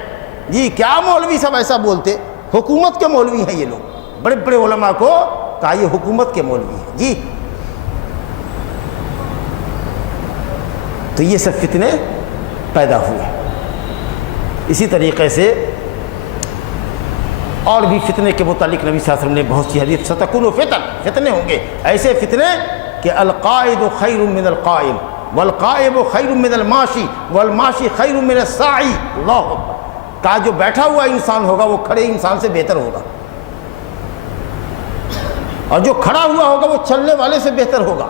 جی کیا مولوی سب ایسا بولتے, حکومت کے مولوی ہیں یہ لوگ. بڑے بڑے علماء کو کہا یہ حکومت کے مولوی ہیں جی. تو یہ سب فتنے پیدا ہوئے. اسی طریقے سے اور بھی فتنے کے متعلق نبی صلی اللہ علیہ وسلم نے بہت سی حدیث, ستکون فتن, فتنے ہوں گے ایسے فتنے کہ القائد خیر من القائم والقائم خیر من الماشی والماشی خیر من الساعی. اللہ اکبر. کہا جو بیٹھا ہوا انسان ہوگا وہ کھڑے انسان سے بہتر ہوگا, اور جو کھڑا ہوا ہوگا وہ چلنے والے سے بہتر ہوگا,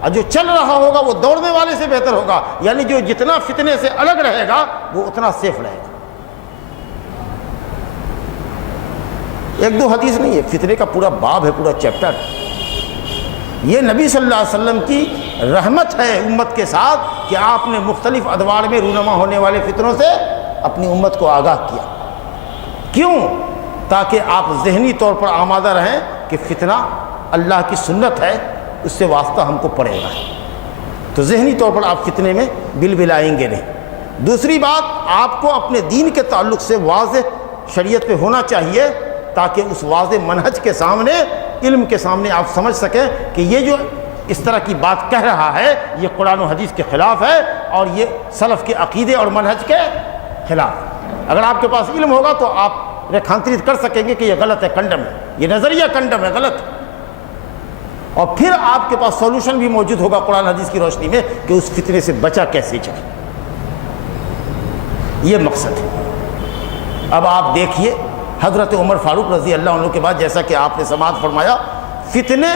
اور جو چل رہا ہوگا وہ دوڑنے والے سے بہتر ہوگا. یعنی جو جتنا فتنے سے الگ رہے گا وہ اتنا سیف رہے گا. ایک دو حدیث نہیں ہے, فتنے کا پورا باب ہے, پورا چیپٹر. یہ نبی صلی اللہ علیہ وسلم کی رحمت ہے امت کے ساتھ کہ آپ نے مختلف ادوار میں رونما ہونے والے فتنوں سے اپنی امت کو آگاہ کیا. کیوں؟ تاکہ آپ ذہنی طور پر آمادہ رہیں کہ فتنہ اللہ کی سنت ہے, اس سے واسطہ ہم کو پڑے گا. تو ذہنی طور پر آپ فتنے میں بلبلائیں گے نہیں. دوسری بات, آپ کو اپنے دین کے تعلق سے واضح شریعت پہ ہونا چاہیے تاکہ اس واضح منہج کے سامنے, علم کے سامنے آپ سمجھ سکیں کہ یہ جو اس طرح کی بات کہہ رہا ہے یہ قرآن و حدیث کے خلاف ہے اور یہ سلف کے عقیدے اور منہج کے خلاف. اگر آپ کے پاس علم ہوگا تو آپ ریکھانترت کر سکیں گے کہ یہ غلط ہے, کنڈم ہے, یہ نظریہ کنڈم ہے, غلط ہے. اور پھر آپ کے پاس سولوشن بھی موجود ہوگا قرآن حدیث کی روشنی میں کہ اس فتنے سے بچا کیسے جائے. یہ مقصد ہے. اب آپ دیکھیے حضرت عمر فاروق رضی اللہ عنہ کے بعد جیسا کہ آپ نے سماعت فرمایا, فتنے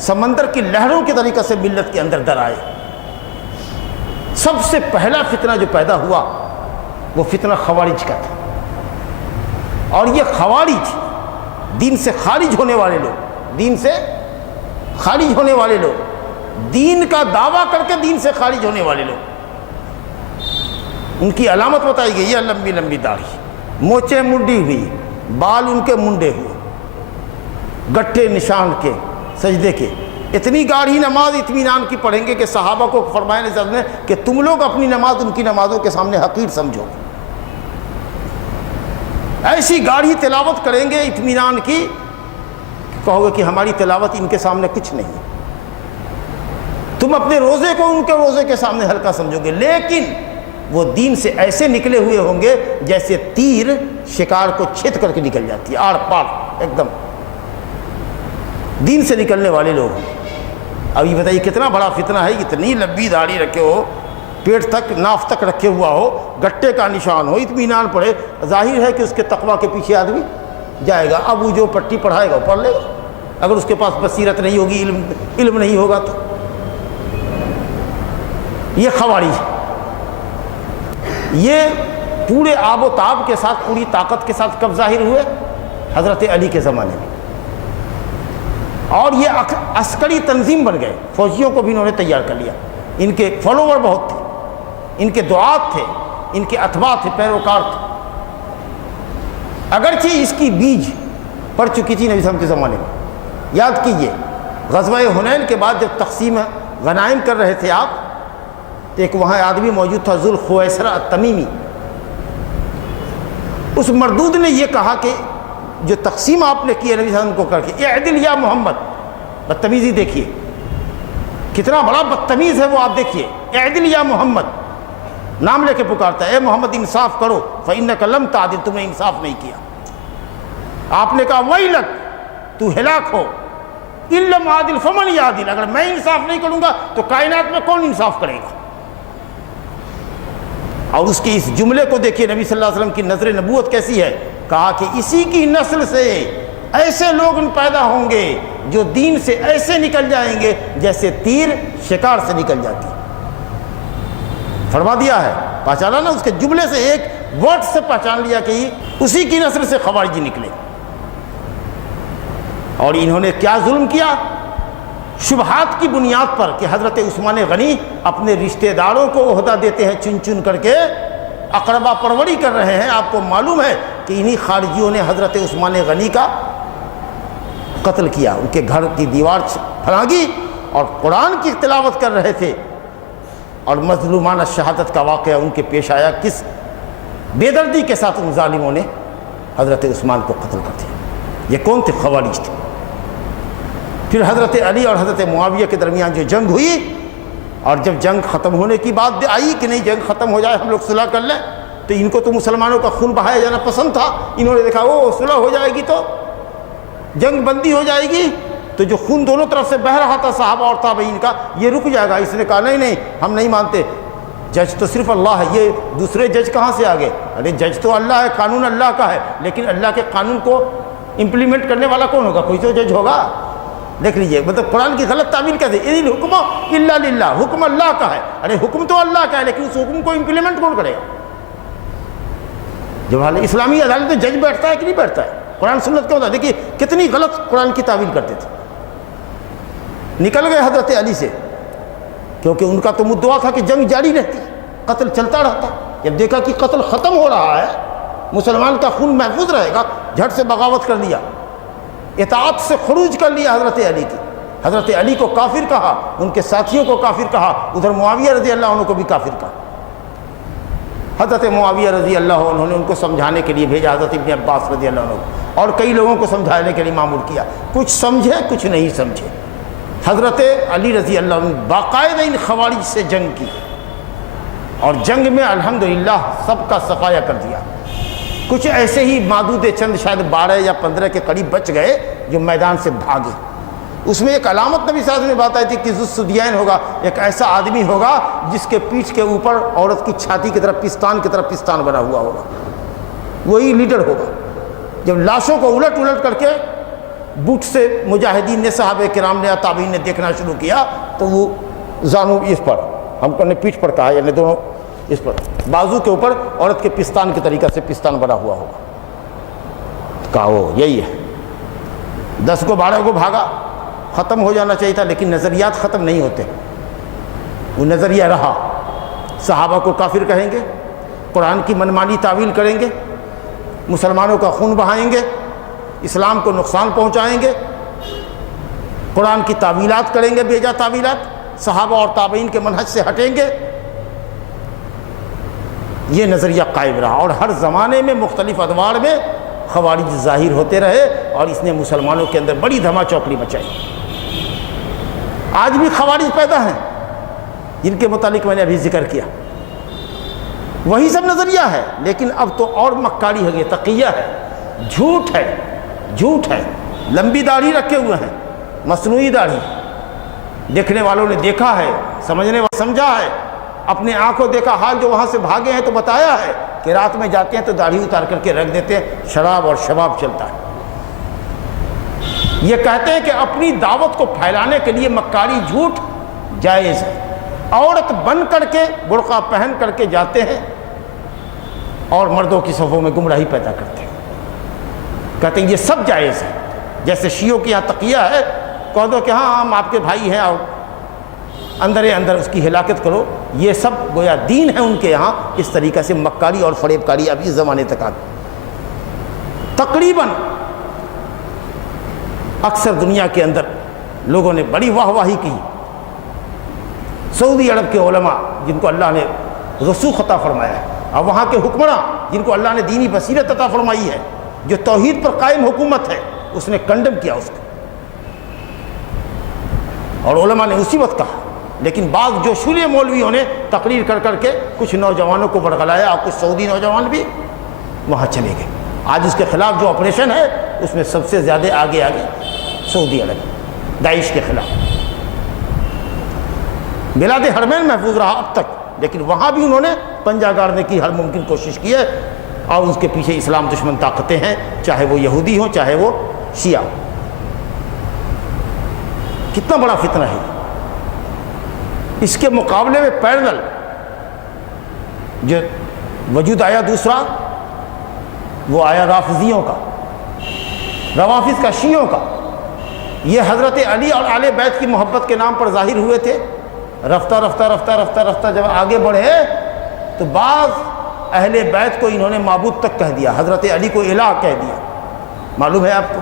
سمندر کی لہروں کے طریقہ سے ملت کے اندر در آئے. سب سے پہلا فتنہ جو پیدا ہوا وہ فتنہ خوارج کا تھا. اور یہ خوارج دین سے خارج ہونے والے لوگ, دین سے خارج ہونے والے لوگ, دین کا دعویٰ کر کے دین سے خارج ہونے والے لوگ, ان کی علامت بتائی گئی ہے لمبی لمبی داڑھی, موچیں منڈی ہوئی, بال ان کے منڈے ہوئے, گٹھے نشان کے, سجدے کے. اتنی گاڑھی نماز اطمینان کی پڑھیں گے کہ صحابہ کو فرمایا نبی نے کہ تم لوگ اپنی نماز ان کی نمازوں کے سامنے حقیر سمجھو. ایسی گاڑھی تلاوت کریں گے اطمینان کی, کہو گے کہ ہماری تلاوت ان کے سامنے کچھ نہیں. تم اپنے روزے کو ان کے روزے کے سامنے ہلکا سمجھو گے, لیکن وہ دین سے ایسے نکلے ہوئے ہوں گے جیسے تیر شکار کو چھید کر کے نکل جاتی ہے, آر پار ایک دم. دین سے نکلنے والے لوگ ہیں. اب یہ بتائیے کتنا بڑا فتنہ ہے، اتنی لمبی داڑھی رکھے ہو، پیٹ تک ناف تک رکھے ہوا ہو، گٹے کا نشان ہو، اطمینان پڑے، ظاہر ہے کہ اس کے تقویٰ کے پیچھے آدمی جائے گا۔ اب وہ جو پٹی پڑھائے گا وہ پڑھ لے گا، اگر اس کے پاس بصیرت نہیں ہوگی، علم نہیں ہوگا تو۔ یہ خوارج یہ پورے آب و تاب کے ساتھ، پوری طاقت کے ساتھ کب ظاہر ہوئے؟ حضرت علی کے زمانے میں، اور یہ عسکری تنظیم بن گئے، فوجیوں کو بھی انہوں نے تیار کر لیا۔ ان کے فالوور بہت تھے، ان کے دعات تھے، ان کے اتباع تھے، پیروکار تھے۔ اگرچہ اس کی بیج پڑ چکی تھی نبی صلی اللہ علیہ وسلم کے زمانے میں۔ یاد کیجئے غزوہ حنین کے بعد جب تقسیم غنائم کر رہے تھے آپ، تو ایک وہاں آدمی موجود تھا ذوالخویسرہ التمیمی۔ اس مردود نے یہ کہا کہ جو تقسیم آپ نے کی ہے نبی صلی اللہ علیہ وسلم کو کر کے، اعدل یا محمد، بدتمیزی دیکھیے کتنا بڑا بدتمیز ہے وہ، آپ دیکھیے، اعدل یا محمد، نام لے کے پکارتا ہے، اے محمد انصاف کرو، فإنک لم تعدل، تم نے انصاف نہیں کیا۔ آپ نے کہا ویلک، تو ہلاک ہو، ان لم عادل فمن یعدل، اگر میں انصاف نہیں کروں گا تو کائنات میں کون انصاف کرے گا؟ اور اس کے اس جملے کو دیکھیے نبی صلی اللہ علیہ وسلم کی نظر نبوت کیسی ہے۔ کہا کہ اسی کی نسل سے ایسے لوگ پیدا ہوں گے جو دین سے ایسے نکل جائیں گے جیسے تیر شکار سے نکل جاتی۔ فرما دیا ہے، پہچانا نا، اس کے جملے سے ایک ورڈ سے پہچان لیا کہ اسی کی نسل سے خوارجی نکلے۔ اور انہوں نے کیا ظلم کیا؟ شبہات کی بنیاد پر کہ حضرت عثمان غنی اپنے رشتہ داروں کو عہدہ دیتے ہیں چن چن کر کے، اقربا پروری کر رہے ہیں۔ آپ کو معلوم ہے کہ انہی خارجیوں نے حضرت عثمان غنی کا قتل کیا، ان کے گھر کی دیوار پھلانگی اور قرآن کی تلاوت کر رہے تھے، اور مظلومانہ شہادت کا واقعہ ان کے پیش آیا۔ کس بے دردی کے ساتھ ان ظالموں نے حضرت عثمان کو قتل کر دیا۔ یہ کون تھے؟ خوارج تھے۔ پھر حضرت علی اور حضرت معاویہ کے درمیان جو جنگ ہوئی، اور جب جنگ ختم ہونے کی بات آئی کہ نہیں جنگ ختم ہو جائے، ہم لوگ صلح کر لیں، تو ان کو تو مسلمانوں کا خون بہایا جانا پسند تھا۔ انہوں نے دیکھا وہ صلح ہو جائے گی تو جنگ بندی ہو جائے گی، تو جو خون دونوں طرف سے بہہ رہا تھا صحابہ اور تابعین کا، یہ رک جائے گا۔ اس نے کہا نہیں نہیں، ہم نہیں مانتے، جج تو صرف اللہ ہے، یہ دوسرے جج کہاں سے آ گئے؟ ارے جج تو اللہ ہے، قانون اللہ کا ہے، لیکن اللہ کے قانون کو امپلیمنٹ کرنے والا کون ہوگا؟ کوئی تو جج ہوگا۔ دیکھ لیجئے، مطلب قرآن کی غلط تعبیر کہتے ہیں، ان الحکم الا للہ، حکم اللہ کا ہے۔ ارے حکم تو اللہ کا ہے، لیکن اس حکم کو امپلیمنٹ کون کرے گا؟ جب اسلامی عدالت میں جج بیٹھتا ہے کہ نہیں بیٹھتا ہے؟ قرآن سنت کا ہوتا ہے۔ دیکھیے کتنی غلط قرآن کی تعبیر کرتے تھے۔ نکل گئے حضرت علی سے، کیونکہ ان کا تو مدعا تھا کہ جنگ جاری رہتی، قتل چلتا رہتا۔ جب دیکھا کہ قتل ختم ہو رہا ہے، مسلمان کا خون محفوظ رہے گا، جھٹ سے بغاوت کر لیا، اطاعت سے خروج کر لیا حضرت علی کی۔ حضرت علی کو کافر کہا، ان کے ساتھیوں کو کافر کہا، ادھر معاویہ رضی اللہ عنہ کو بھی کافر کہا۔ حضرت معاویہ رضی اللہ عنہ نے ان کو سمجھانے کے لیے بھیجا، حضرت ابن عباس رضی اللہ عنہ، اور کئی لوگوں کو سمجھانے کے لیے معمول کیا۔ کچھ سمجھے کچھ نہیں سمجھے۔ حضرت علی رضی اللہ عنہ باقاعدہ ان خوارج سے جنگ کی، اور جنگ میں الحمدللہ سب کا صفایا کر دیا۔ کچھ ایسے ہی معدود چند، شاید 12 یا 15 کے قریب بچ گئے جو میدان سے بھاگے۔ اس میں ایک علامت نبی صلی اللہ علیہ وسلم نے بتائی تھی کہ ذوالسدیین ہوگا، ایک ایسا آدمی ہوگا جس کے پیٹھ کے اوپر عورت کی چھاتی کی طرف پستان کی طرف پستان بنا ہوا ہوگا، وہی لیڈر ہوگا۔ جب لاشوں کو الٹ الٹ کر کے بوٹ سے مجاہدین نے، صحابہ کرام نے، تابعین نے دیکھنا شروع کیا، تو وہ زانو اس پر، ہم نے پیٹھ پر کہا، یعنی دونوں اس پر بازو کے اوپر عورت کے پستان کے طریقہ سے پستان بنا ہوا ہوگا۔ کہا وہ یہی ہے۔ 10 کو 12 کو بھاگا، ختم ہو جانا چاہیے تھا، لیکن نظریات ختم نہیں ہوتے۔ وہ نظریہ رہا، صحابہ کو کافر کہیں گے، قرآن کی منمانی تعویل کریں گے، مسلمانوں کا خون بہائیں گے، اسلام کو نقصان پہنچائیں گے، قرآن کی تعویلات کریں گے، بیجا تعویلات، صحابہ اور تابعین کے منہج سے ہٹیں گے۔ یہ نظریہ قائم رہا، اور ہر زمانے میں مختلف ادوار میں خوارج ظاہر ہوتے رہے، اور اس نے مسلمانوں کے اندر بڑی دھما چوکڑی مچائی۔ آج بھی خوارج پیدا ہیں جن کے متعلق میں نے ابھی ذکر کیا، وہی سب نظریہ ہے، لیکن اب تو اور مکاری ہے، تقیہ ہے، جھوٹ ہے، جھوٹ ہے۔ لمبی داڑھی رکھے ہوئے ہیں، مصنوعی داڑھی، دیکھنے والوں نے دیکھا ہے، سمجھنے والوں نے سمجھا ہے، اپنے آنکھوں دیکھا حال جو وہاں سے بھاگے ہیں تو بتایا ہے کہ رات میں جاتے ہیں تو داڑھی اتار کر کے رکھ دیتے ہیں، شراب اور شباب چلتا ہے۔ یہ کہتے ہیں کہ اپنی دعوت کو پھیلانے کے لیے مکاری جھوٹ جائز ہے، عورت بن کر کے برقع پہن کر کے جاتے ہیں اور مردوں کی صفوں میں گمراہی پیدا کرتے ہیں، کہتے ہیں یہ سب جائز ہے۔ جیسے شیعوں کے یہاں تقیہ ہے، کہہ دو کہ ہاں ہم آپ کے بھائی ہیں اور اندر اندر اس کی ہلاکت کرو، یہ سب گویا دین ہے ان کے یہاں۔ اس طریقہ سے مکاری اور فریب کاری اب اس زمانے تک آ گئی۔ تقریباً اکثر دنیا کے اندر لوگوں نے بڑی واہ واہی کی سعودی عرب کے علماء جن کو اللہ نے رسوخ عطا فرمایا ہے، اور وہاں کے حکمراں جن کو اللہ نے دینی بصیرت عطا فرمائی ہے، جو توحید پر قائم حکومت ہے، اس نے کنڈم کیا اس کو، اور علماء نے اسی وقت کہا۔ لیکن بعض جو شولیے مولویوں نے تقریر کر کر کے کچھ نوجوانوں کو بڑھگلایا، اور کچھ سعودی نوجوان بھی وہاں چلے گئے۔ آج اس کے خلاف جو آپریشن ہے اس میں سب سے زیادہ آگے سعودی عرب داعش کے خلاف۔ بلاد حرمین محفوظ رہا اب تک، لیکن وہاں بھی انہوں نے پنجہ گاڑنے کی ہر ممکن کوشش کی ہے، اور اس کے پیچھے اسلام دشمن طاقتیں ہیں، چاہے وہ یہودی ہوں چاہے وہ شیعہ۔ کتنا بڑا فتنہ ہے۔ اس کے مقابلے میں پیرلل جو وجود آیا دوسرا، وہ آیا رافضیوں کا، روافض کا، شیعوں کا۔ یہ حضرت علی اور آل بیت کی محبت کے نام پر ظاہر ہوئے تھے، رفتہ رفتہ رفتہ رفتہ رفتہ جب آگے بڑھے تو بعض اہل بیت کو انہوں نے معبود تک کہہ دیا، حضرت علی کو الہ کہہ دیا، معلوم ہے آپ کو۔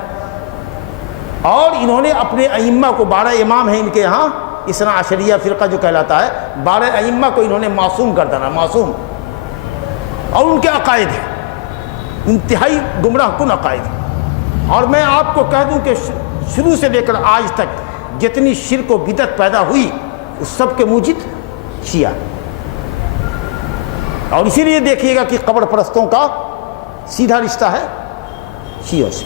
اور انہوں نے اپنے ائمہ کو، 12 امام ہیں ان کے ہاں، اثنا عشریہ فرقہ جو کہلاتا ہے، 12 ائمہ کو انہوں نے معصوم گردانا، معصوم، اور ان کے عقائد ہیں انتہائی گمراہ کن عقائد۔ اور میں آپ کو کہہ دوں کہ شروع سے لے کر آج تک جتنی شرک و بدعت پیدا ہوئی اس سب کے موجد شیعہ۔ اور اسی لیے دیکھیے گا کہ قبر پرستوں کا سیدھا رشتہ ہے شیعوں سے،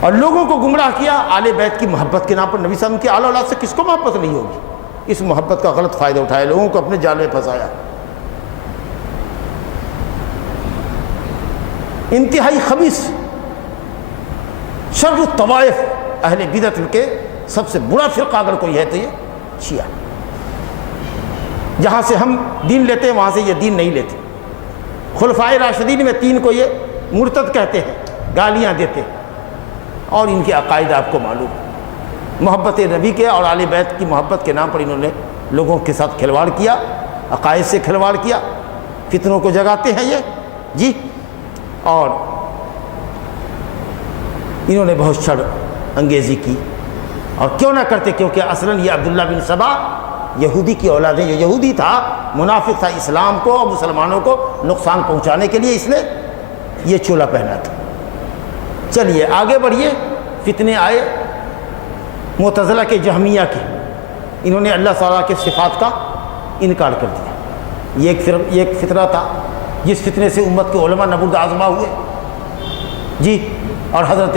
اور لوگوں کو گمراہ کیا آل بیت کی محبت کے نام پر۔ نبی صلی اللہ علیہ وسلم کی آل اولاد سے کس کو محبت نہیں ہوگی؟ اس محبت کا غلط فائدہ اٹھایا، لوگوں کو اپنے جال میں پھنسایا۔ انتہائی خبیث، شر الطوائف، اہل بدعت کے سب سے برا فرقہ اگر کوئی ہے تو یہ شیعہ۔ جہاں سے ہم دین لیتے ہیں وہاں سے یہ دین نہیں لیتے۔ خلفائے راشدین میں 3 کو یہ مرتد کہتے ہیں، گالیاں دیتے ہیں، اور ان کے عقائد آپ کو معلوم ہے۔ محبت نبی کے اور آل بیت کی محبت کے نام پر انہوں نے لوگوں کے ساتھ کھلواڑ کیا، عقائد سے کھلواڑ کیا، فتنوں کو جگاتے ہیں یہ جی۔ اور انہوں نے بہت شر انگیزی کی، اور کیوں نہ کرتے، کیونکہ اصلاً یہ عبداللہ بن سبا یہودی کی اولاد ہے، جو یہودی تھا، منافق تھا، اسلام کو اور مسلمانوں کو نقصان پہنچانے کے لیے اس نے یہ چولا پہنا تھا۔ چلیے آگے بڑھیے۔ فتنے آئے معتزلہ کے، جہمیہ کے، انہوں نے اللہ تعالیٰ کے صفات کا انکار کر دیا۔ یہ ایک فتنہ تھا جس فتنے سے امت کے علماء نبرد آزما ہوئے جی، اور حضرت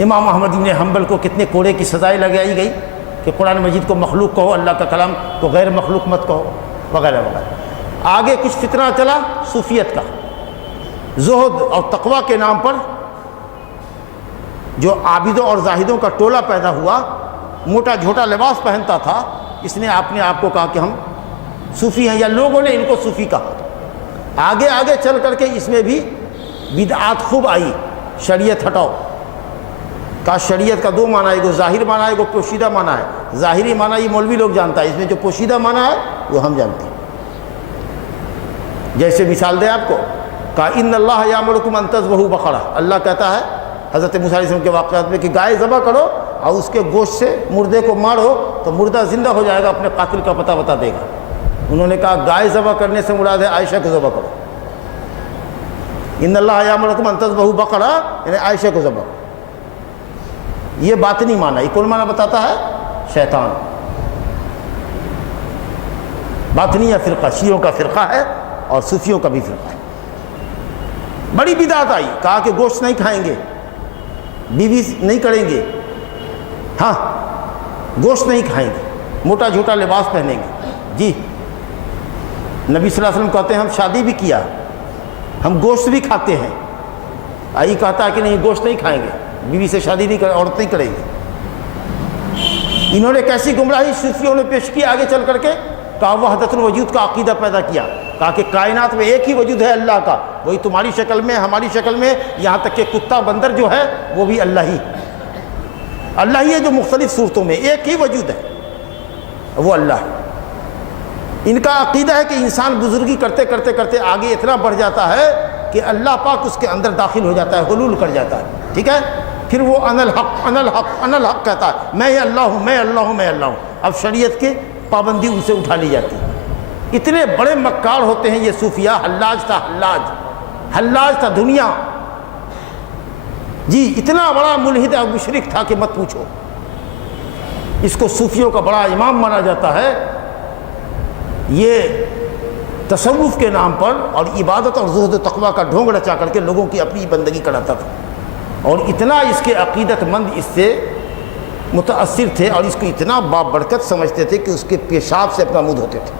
امام احمد بن حنبل کو کتنے کوڑے کی سزائیں لگائی گئی کہ قرآن مجید کو مخلوق کہو، اللہ کا کلام کو غیر مخلوق مت کہو، وغیرہ وغیرہ۔ آگے کچھ فتنہ چلا صوفیت کا، زہد اور تقوی کے نام پر جو عابدوں اور زاہدوں کا ٹولہ پیدا ہوا، موٹا جھوٹا لباس پہنتا تھا، اس نے اپنے آپ کو کہا کہ ہم صوفی ہیں، یا لوگوں نے ان کو صوفی کہا۔ آگے آگے چل کر کے اس میں بھی بدعات خوب آئی، شریعت ہٹاؤ کا۔ شریعت کا 2 معنی ہے، ایک ظاہر معنی ہے، ایک پوشیدہ معنی ہے۔ ظاہری معنی یہ مولوی لوگ جانتا ہے، اس میں جو پوشیدہ معنی ہے وہ ہم جانتے ہیں۔ جیسے مثال دیں آپ کو، کہا ان اللہ یامرکم ان تذبحوا بقرہ، اللہ کہتا ہے حضرت موسیٰ علیہ السلام کے واقعات میں کہ گائے ذبح کرو اور اس کے گوشت سے مردے کو مارو تو مردہ زندہ ہو جائے گا، اپنے قاتل کا پتہ بتا دے گا۔ انہوں نے کہا گائے ذبح کرنے سے مراد ہے عائشہ کو ذبح کرو، ان اللہ یامرکم ان تذبحوا بقرہ یعنی عائشہ کو ذبح کرو۔ یہ باطنی معنی، یہ کون معنی بتاتا ہے؟ شیطان۔ باطنیہ فرقہ شیعوں کا فرقہ ہے اور صوفیوں کا بھی فرقہ ہے۔ بڑی بدعت آئی، کہا کہ گوشت نہیں کھائیں گے، بیوی نہیں کریں گے، ہاں گوشت نہیں کھائیں گے، موٹا جھوٹا لباس پہنیں گے. جی نبی صلی اللہ علیہ وسلم کہتے ہیں ہم شادی بھی کیا، ہم گوشت بھی کھاتے ہیں. آئی کہتا ہے کہ نہیں گوشت نہیں کھائیں گے، بیوی سے شادی نہیں کریں، عورت نہیں کریں گے. انہوں نے کیسی گمراہی صوفیوں نے پیش کی آگے چل کر کے، کہا وحدت الوجود کا عقیدہ پیدا کیا، کہا کہ کائنات میں ایک ہی وجود ہے اللہ کا، وہی تمہاری شکل میں ہماری شکل میں، یہاں تک کہ کتا بندر جو ہے وہ بھی اللہ ہی ہے، جو مختلف صورتوں میں ایک ہی وجود ہے وہ اللہ ہے. ان کا عقیدہ ہے کہ انسان بزرگی کرتے کرتے کرتے آگے اتنا بڑھ جاتا ہے کہ اللہ پاک اس کے اندر داخل ہو جاتا ہے، حلول کر جاتا ہے. ٹھیک ہے، پھر وہ انا الحق انا الحق انا الحق کہتا ہے، میں اللہ ہوں میں اللہ ہوں میں اللہ ہوں. اب شریعت کی پابندی ان سے اٹھا لی جاتی ہے. اتنے بڑے مکار ہوتے ہیں یہ صوفیاء. حلاج تھا دنیا، جی اتنا بڑا ملحد اور مشرک تھا کہ مت پوچھو. اس کو صوفیوں کا بڑا امام مانا جاتا ہے. یہ تصوف کے نام پر اور عبادت اور زہد و تقویٰ کا ڈھونگ رچا کر کے لوگوں کی اپنی بندگی کراتا تھا، اور اتنا اس کے عقیدت مند اس سے متاثر تھے اور اس کو اتنا بابرکت سمجھتے تھے کہ اس کے پیشاب سے اپنا منہ دھوتے تھے،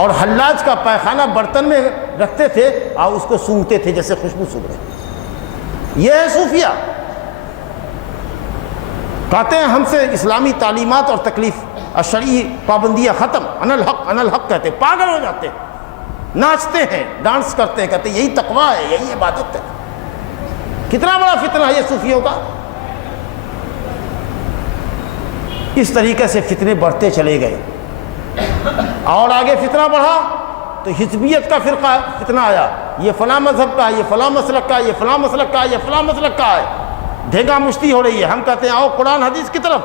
اور حلاج کا پیخانہ برتن میں رکھتے تھے اور اس کو سونگھتے تھے جیسے خوشبو سونگھ رہے. یہ ہے صوفیہ. کہتے ہیں ہم سے اسلامی تعلیمات اور تکلیف شرعی پابندیاں ختم، انا الحق کہتے ہیں، پاگل ہو جاتے ہیں، ناچتے ہیں، ڈانس کرتے ہیں، کہتے ہیں یہی تقویٰ ہے، یہی عبادت ہے. کتنا بڑا فتنہ ہے یہ صوفیوں کا. اس طریقے سے فتنے بڑھتے چلے گئے، اور آگے فتنہ بڑھا تو حزبیت کا فرقہ فتنہ آیا، یہ فلاں مذہب کا ہے، یہ فلاں مسلک کا ہے، یہ فلاں مسلک کا ہے، یہ فلاں مسلک کا ہے. دھینگا مشتی ہو رہی ہے. ہم کہتے ہیں آؤ قرآن حدیث کی طرف،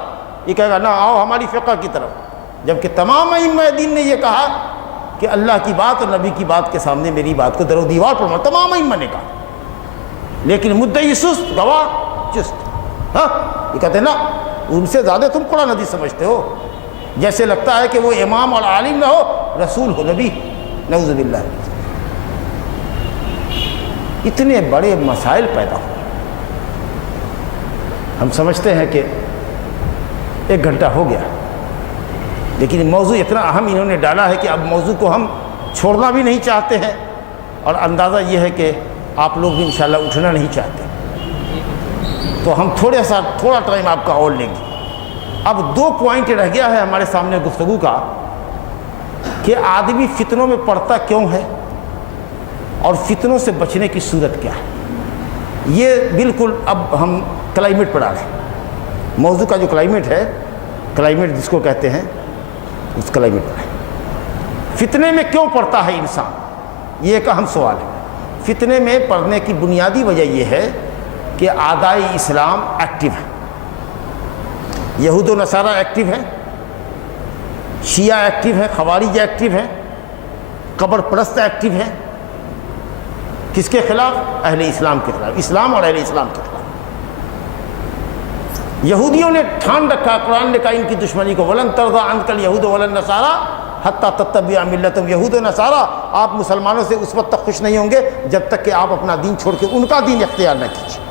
یہ کہے گا نہ آؤ ہماری فقہ کی طرف. جبکہ تمام ائمہ دین نے یہ کہا کہ اللہ کی بات اور نبی کی بات کے سامنے میری بات کو در و دیوار پر مانو. تمام ائمہ نے کہا، لیکن مدعی سست گواہ چست. ہاں یہ کہتے ہیں نا ان سے زیادہ تم قرآن حدیث سمجھتے ہو، جیسے لگتا ہے کہ وہ امام اور عالم نہ ہو، رسول ہو، نبی. نعوذ باللہ. اتنے بڑے مسائل پیدا ہو. ہم سمجھتے ہیں کہ 1 گھنٹہ ہو گیا، لیکن موضوع اتنا اہم انہوں نے ڈالا ہے کہ اب موضوع کو ہم چھوڑنا بھی نہیں چاہتے ہیں، اور اندازہ یہ ہے کہ آپ لوگ بھی انشاءاللہ اٹھنا نہیں چاہتے، تو ہم تھوڑا ٹائم آپ کا اور لیں گے. اب 2 پوائنٹ رہ گیا ہے ہمارے سامنے گفتگو کا کہ آدمی فتنوں میں پڑتا کیوں ہے اور فتنوں سے بچنے کی صورت کیا ہے. یہ بالکل اب ہم کلائمیٹ پر آ گئے. موضوع کا جو کلائمیٹ ہے، کلائمیٹ جس کو کہتے ہیں، اس کلائمیٹ پر ہے. فتنے میں کیوں پڑتا ہے انسان، یہ ایک اہم سوال ہے. فتنے میں پڑنے کی بنیادی وجہ یہ ہے کہ اعدائے اسلام ایکٹیو ہیں. یہود و نصارہ ایکٹیو ہیں، شیعہ ایکٹیو ہیں، خوارج ایکٹیو ہیں، قبر پرست ایکٹیو ہیں. کس کے خلاف؟ اہل اسلام کے خلاف، اسلام اور اہل اسلام کے خلاف. یہودیوں نے ٹھان رکھا، قرآن نے کہا ان کی دشمنی کو، وَلَن تَرْضَىٰ عَنْكَ الْيَهُودُ وَلَا النَّصَارَىٰ حَتَّىٰ تَتَّبِعَ مِلَّتَهُمْ. یہود و نصارہ آپ مسلمانوں سے اس وقت تک خوش نہیں ہوں گے جب تک کہ آپ اپنا دین چھوڑ کے ان کا دین اختیار نہ کیجیے.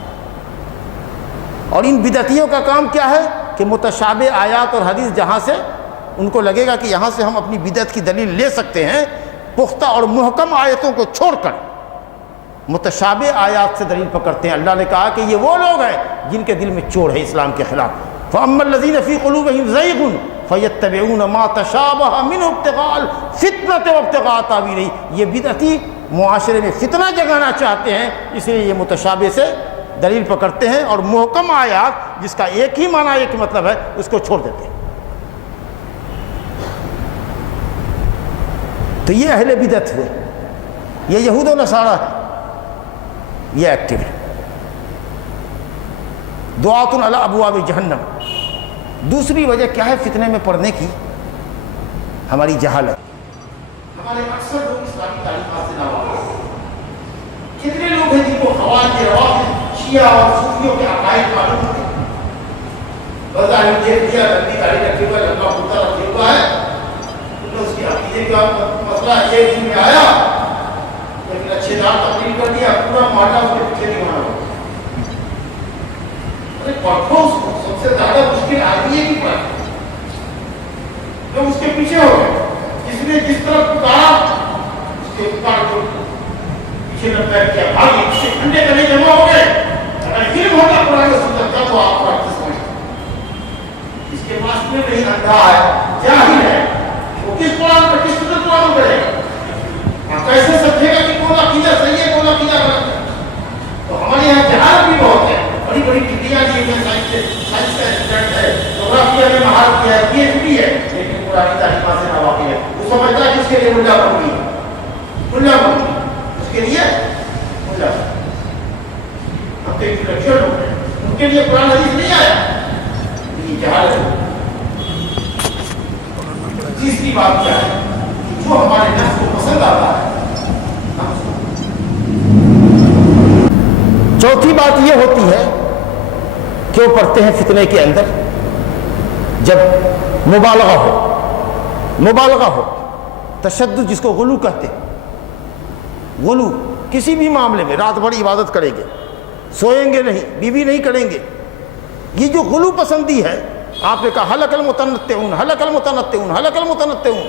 اور ان بدعتیوں کا کام کیا ہے کہ متشابہ آیات اور حدیث جہاں سے ان کو لگے گا کہ یہاں سے ہم اپنی بدعت کی دلیل لے سکتے ہیں، پختہ اور محکم آیتوں کو چھوڑ کر متشابہ آیات سے دلیل پکڑتے ہیں. اللہ نے کہا کہ یہ وہ لوگ ہیں جن کے دل میں چور ہے اسلام کے خلاف. فَأَمَّا الَّذِينَ فِي قُلُوبِهِمْ زَيْغٌ فَيَتَّبِعُونَ مَا تَشَابَهَ مِنْهُ ابْتِغَاءَ الْفِتْنَةِ وَابْتِغَاءَ تَأْوِيلِهِ. یہ بدعتی معاشرے میں فتنہ جگانا چاہتے ہیں، اس لیے یہ متشابہ سے دلیل پکڑتے ہیں اور محکم آیات جس کا ایک ہی معنی ایک مطلب ہے اس کو چھوڑ دیتے ہیں. تو یہ اہل بدعت ہوئے، یہ یہود و نصارہ ہے، یہ ایکٹیو ہے. دعاتن علی ابواب جہنم. دوسری وجہ کیا ہے فتنے میں پڑنے کی؟ ہماری جہالت. ہمارے اکثر لوگ اسلامی تعلیمات سے ناواقف ہیں. کتنے لوگ ہیں جن کو خوارج کے روافض، شیعہ اور صوفیوں کے عقائد معلوم ہوتے ہیں؟ بظاہر دیکھ دیا لمبی داڑھی رکھے ہوا، لمبا کرتا رکھے ہوا ہے، اس کی عقیدے کا مسئلہ ایک دن میں آیا، لیکن اچھے دار تقریر کر دیا، پورا محلہ اس کے پیچھے نہیں ہونا. اور ٹھوس کو سب سے زیادہ مشکل آدمی ہے کہ پڑھے لوگ اس کے پیچھے ہو گئے. جس نے جس طرف پکارا اس کے پکار کو پیچھے نہ پیر کیا بھاگے کسی گھنٹے کا نہیں جمع ہو گئے. اگر علم ہوتا قرآن و سنت کا تو آپ پڑھتے سمجھتے. اس کے پاس میں نہیں اندھا ہے جاہل ہے وہ کس قرآن پر کس سنت قرآن پڑھے گا اور کیسے سمجھے گا کہ کون عقیدہ صحیح ہے کون عقیدہ غلط ہے. تو ہمارے یہاں جہالت بھی بہت ہے. بڑی بڑی ڈگریاں دی ہیں سائنس کا اسٹوڈنٹ ہے جغرافیہ میں مہارت کیا ہے پی ایچ ڈی ہے لیکن قرآن تعلیمہ سے ناواقف ہے. وہ سمجھتا ہے کہ اس کے لیے ملا بن گئی اس کے لیے ملا. ہم تو انٹلیکچوئل لوگ ہیں ان کے لیے قرآن حدیث نہیں آیا. یہ جہالت ہے. تیسری بات کیا ہے جو ہمارے نفس کو پسند آتا ہے. چوتھی بات یہ ہوتی ہے کہ وہ پڑھتے ہیں فتنے کے اندر جب مبالغہ ہو تشدد جس کو غلو کہتے ہیں. غلو کسی بھی معاملے میں رات بھر عبادت کریں گے سوئیں گے نہیں بیوی نہیں کریں گے. یہ جو غلو پسندی ہے آپ نے کہا حلق المتنطعون حلق المتنطعون حلق المتنطعون.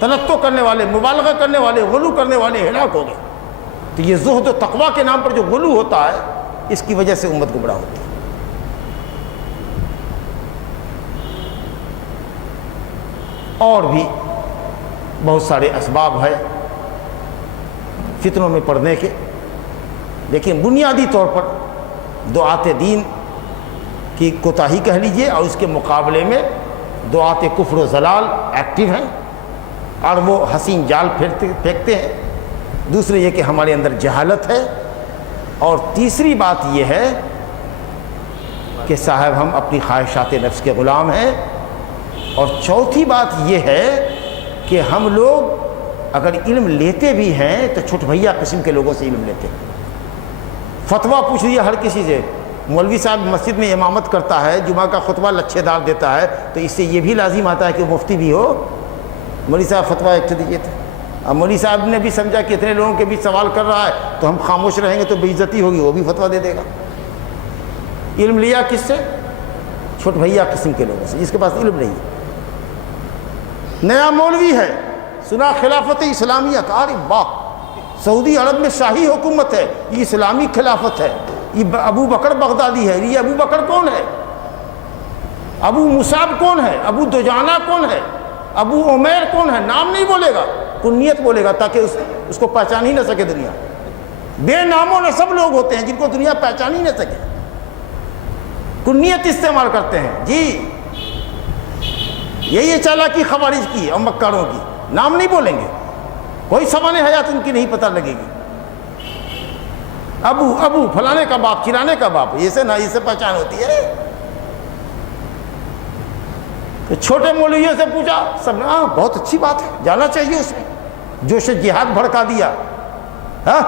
تنطع کرنے والے مبالغہ کرنے والے غلو کرنے والے ہلاک ہو گئے. تو یہ زہد و تقویٰ کے نام پر جو غلو ہوتا ہے اس کی وجہ سے امت گمراہ ہوتی ہے. اور بھی بہت سارے اسباب ہیں فتنوں میں پڑنے کے لیکن بنیادی طور پر دعات دین کی کوتاہی کہہ لیجئے اور اس کے مقابلے میں دعات کفر و ضلال ایکٹیو ہیں اور وہ حسین جال پھینکتے ہیں. دوسرے یہ کہ ہمارے اندر جہالت ہے. اور تیسری بات یہ ہے کہ صاحب ہم اپنی خواہشات نفس کے غلام ہیں. اور چوتھی بات یہ ہے کہ ہم لوگ اگر علم لیتے بھی ہیں تو چھوٹ بھیا قسم کے لوگوں سے علم لیتے ہیں. فتویٰ پوچھ لیا ہر کسی سے. مولوی صاحب مسجد میں امامت کرتا ہے جمعہ کا خطبہ لچھے دار دیتا ہے تو اس سے یہ بھی لازم آتا ہے کہ وہ مفتی بھی ہو. مولوی صاحب فتویٰ ایک دیجیے تھے. اب مولوی صاحب نے بھی سمجھا کہ اتنے لوگوں کے بیچ سوال کر رہا ہے تو ہم خاموش رہیں گے تو بے عزتی ہوگی وہ بھی فتویٰ دے دے گا. علم لیا کس سے؟ چھوٹ بھیا قسم کے لوگوں سے جس کے پاس علم نہیں ہے. نیا مولوی ہے سنا خلافت اسلامیہ کا. ارے واہ سعودی عرب میں شاہی حکومت ہے یہ اسلامی خلافت ہے. یہ ابو بکر بغدادی ہے. یہ ابو بکر کون ہے؟ ابو مصعب کون ہے؟ ابو دجانہ کون ہے؟ ابو عمیر کون ہے؟ نام نہیں بولے گا کنیت بولے گا تاکہ اس کو پہچان ہی نہ سکے دنیا. بے نام و نسب لوگ ہوتے ہیں جن کو دنیا پہچان ہی نہ سکے کنیت استعمال کرتے ہیں. جی یہ چالاکی خوارج کی ہے اور مکاروں کی. نام نہیں بولیں گے کوئی سامان حیات ان کی نہیں پتہ لگے گی. ابو فلانے کا باپ چرانے کا باپ یہ سے نہ یہ سے پہچان ہوتی ہے. تو چھوٹے مولویوں سے پوچھا سب نے بہت اچھی بات ہے جانا چاہیے اس میں جوش جہاد بھڑکا دیا. ہاں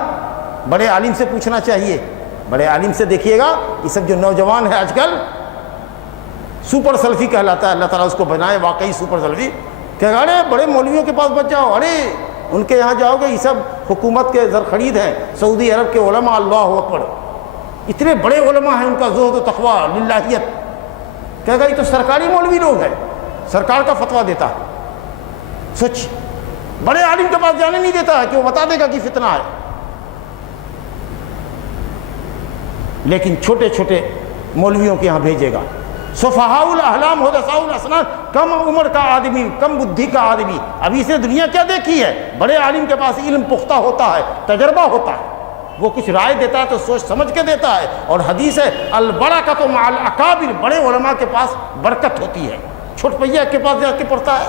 بڑے عالم سے پوچھنا چاہیے. بڑے عالم سے دیکھیے گا یہ سب جو نوجوان ہے آج کل سپر سلفی کہلاتا ہے. اللہ تعالیٰ اس کو بنائے واقعی سپر سلفی. کہ ارے بڑے مولویوں کے پاس بچ جاؤ. ارے ان کے یہاں جاؤ گے یہ سب حکومت کے زرخرید ہیں سعودی عرب کے علماء. اللہ اکبر اتنے بڑے علماء ہیں ان کا زہد و تقویٰ للہیت. کہے گا یہ تو سرکاری مولوی لوگ ہیں سرکار کا فتویٰ دیتا ہے. سچ بڑے عالم کے پاس جانے نہیں دیتا ہے کہ وہ بتا دے گا کہ فتنہ ہے. لیکن چھوٹے چھوٹے مولویوں کے یہاں بھیجے گا. صفحاء الاحلام حدثاء الاسنان کم عمر کا آدمی کم بدھی کا آدمی. ابھی اس نے دنیا کیا دیکھی ہے؟ بڑے عالم کے پاس علم پختہ ہوتا ہے تجربہ ہوتا ہے وہ کچھ رائے دیتا ہے تو سوچ سمجھ کے دیتا ہے. اور حدیث ہے البرکۃ مع الاکابر. بڑے علماء کے پاس برکت ہوتی ہے. چھوٹ پہیا کے پاس جا کے پڑھتا ہے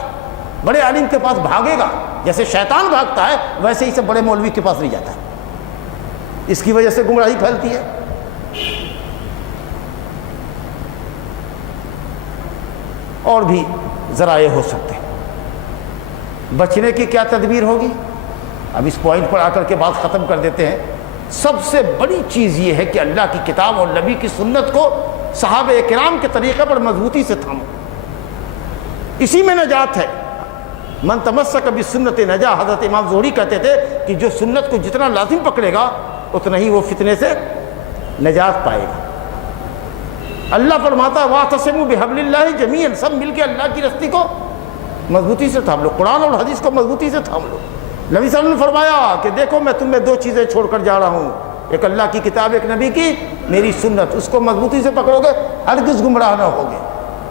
بڑے عالم کے پاس بھاگے گا. جیسے شیطان بھاگتا ہے ویسے ہی سے بڑے مولوی کے پاس نہیں جاتا ہے. اس کی وجہ سے گمراہی پھیلتی ہے. اور بھی ذرائع ہو سکتے ہیں. بچنے کی کیا تدبیر ہوگی؟ اب اس پوائنٹ پر آ کر کے بات ختم کر دیتے ہیں. سب سے بڑی چیز یہ ہے کہ اللہ کی کتاب اور نبی کی سنت کو صحابہ کرام کے طریقے پر مضبوطی سے تھامو. اسی میں نجات ہے. من تمسک بسنت نجا. حضرت امام زہری کہتے تھے کہ جو سنت کو جتنا لازم پکڑے گا اتنا ہی وہ فتنے سے نجات پائے گا. اللہ فرماتا ہے واعتصموا بحبل اللہ جمیعا، سب مل کے اللہ کی رسی کو مضبوطی سے تھام لو، قرآن اور حدیث کو مضبوطی سے تھام لو۔ نبی صلی اللہ علیہ وسلم نے فرمایا کہ دیکھو میں تم میں دو چیزیں چھوڑ کر جا رہا ہوں، ایک اللہ کی کتاب، ایک نبی کی میری سنت، اس کو مضبوطی سے پکڑو گے ہرگز گمراہ نہ ہوگے۔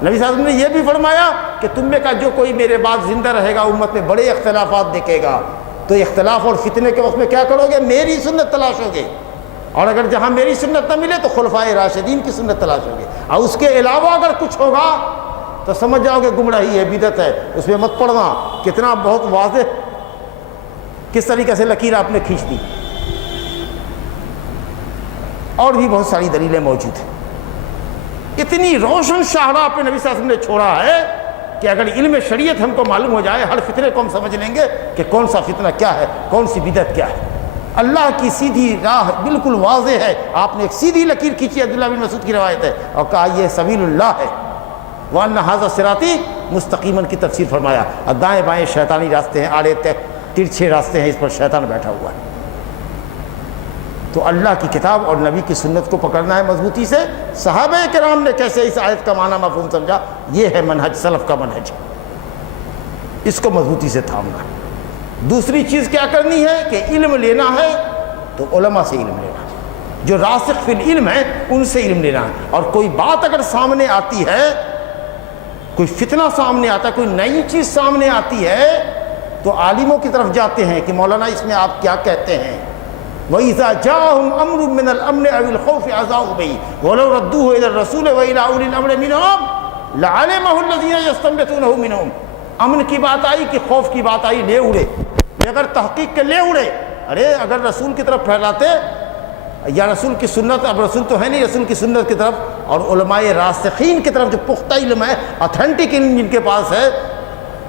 نبی صلی اللہ علیہ وسلم نے یہ بھی فرمایا کہ تم میں کا جو کوئی میرے بعد زندہ رہے گا امت میں بڑے اختلافات دیکھے گا، تو اختلاف اور فتنے کے وقت میں کیا کرو گے؟ میری سنت تلاشو گے، اور اگر جہاں میری سنت نہ ملے تو خلفائے راشدین کی سنت تلاشو گے، اور اس کے علاوہ اگر کچھ ہوگا تو سمجھ جاؤ گے گمراہی ہے، بدعت ہے، اس میں مت پڑنا۔ کتنا بہت واضح کس طریقے سے لکیر آپ نے کھینچ دی، اور بھی بہت ساری دلیلیں موجود ہیں۔ اتنی روشن شاہراہ پہ نبی صلی اللہ علیہ وسلم نے چھوڑا ہے کہ اگر علم شریعت ہم کو معلوم ہو جائے، ہر فتنے کو ہم سمجھ لیں گے کہ کون سا فتنہ کیا ہے، کون سی بدعت کیا ہے۔ اللہ کی سیدھی راہ بالکل واضح ہے، آپ نے ایک سیدھی لکیر کھینچی، عبداللہ بن مسعود کی روایت ہے، اور کہا یہ سبیل اللہ ہے، وَأَنَّ هَذَا صِرَاطِي مُسْتَقِيمًا کی تفسیر فرمایا، اور دائیں بائیں شیطانی راستے ہیں، آڑے ترچھے راستے ہیں، اس پر شیطان بیٹھا ہوا ہے۔ تو اللہ کی کتاب اور نبی کی سنت کو پکڑنا ہے مضبوطی سے۔ صحابہ کرام نے کیسے اس آیت کا معنی مفہوم سمجھا، یہ ہے منہج سلف کا منہج، اس کو مضبوطی سے تھامنا ہے۔ دوسری چیز کیا کرنی ہے کہ علم لینا ہے تو علماء سے علم لینا ہے، جو راسخ فی العلم ہے ان سے علم لینا ہے، اور کوئی بات اگر سامنے آتی ہے، کوئی فتنہ سامنے آتا ہے، کوئی نئی چیز سامنے آتی ہے، تو عالموں کی طرف جاتے ہیں کہ مولانا اس میں آپ کیا کہتے ہیں۔ وَإِذَا جَاءَهُمْ أَمْرٌ مِّنَ الْأَمْنِ أَوِ الْخَوْفِ أَذَاعُوا بِهِ وَلَوْ رَدُّوهُ إِلَى الرَّسُولِ وَإِلَىٰ أُولِي الْأَمْرِ مِنْهُمْ لَعَلِمَهُ الَّذِينَ يَسْتَنبِطُونَهُ مِنْهُمْ۔ امن کی بات آئی کہ خوف کی بات آئی، لے اڑے، اگر تحقیق کے لے اڑے، ارے اگر رسول کی طرف پھیلاتے یا رسول کی سنت، اب رسول تو ہے نہیں، رسول کی سنت کی طرف اور علماء راسخین کی طرف جو پختہ علم ہے، اتھینٹک علم جن کے پاس ہے،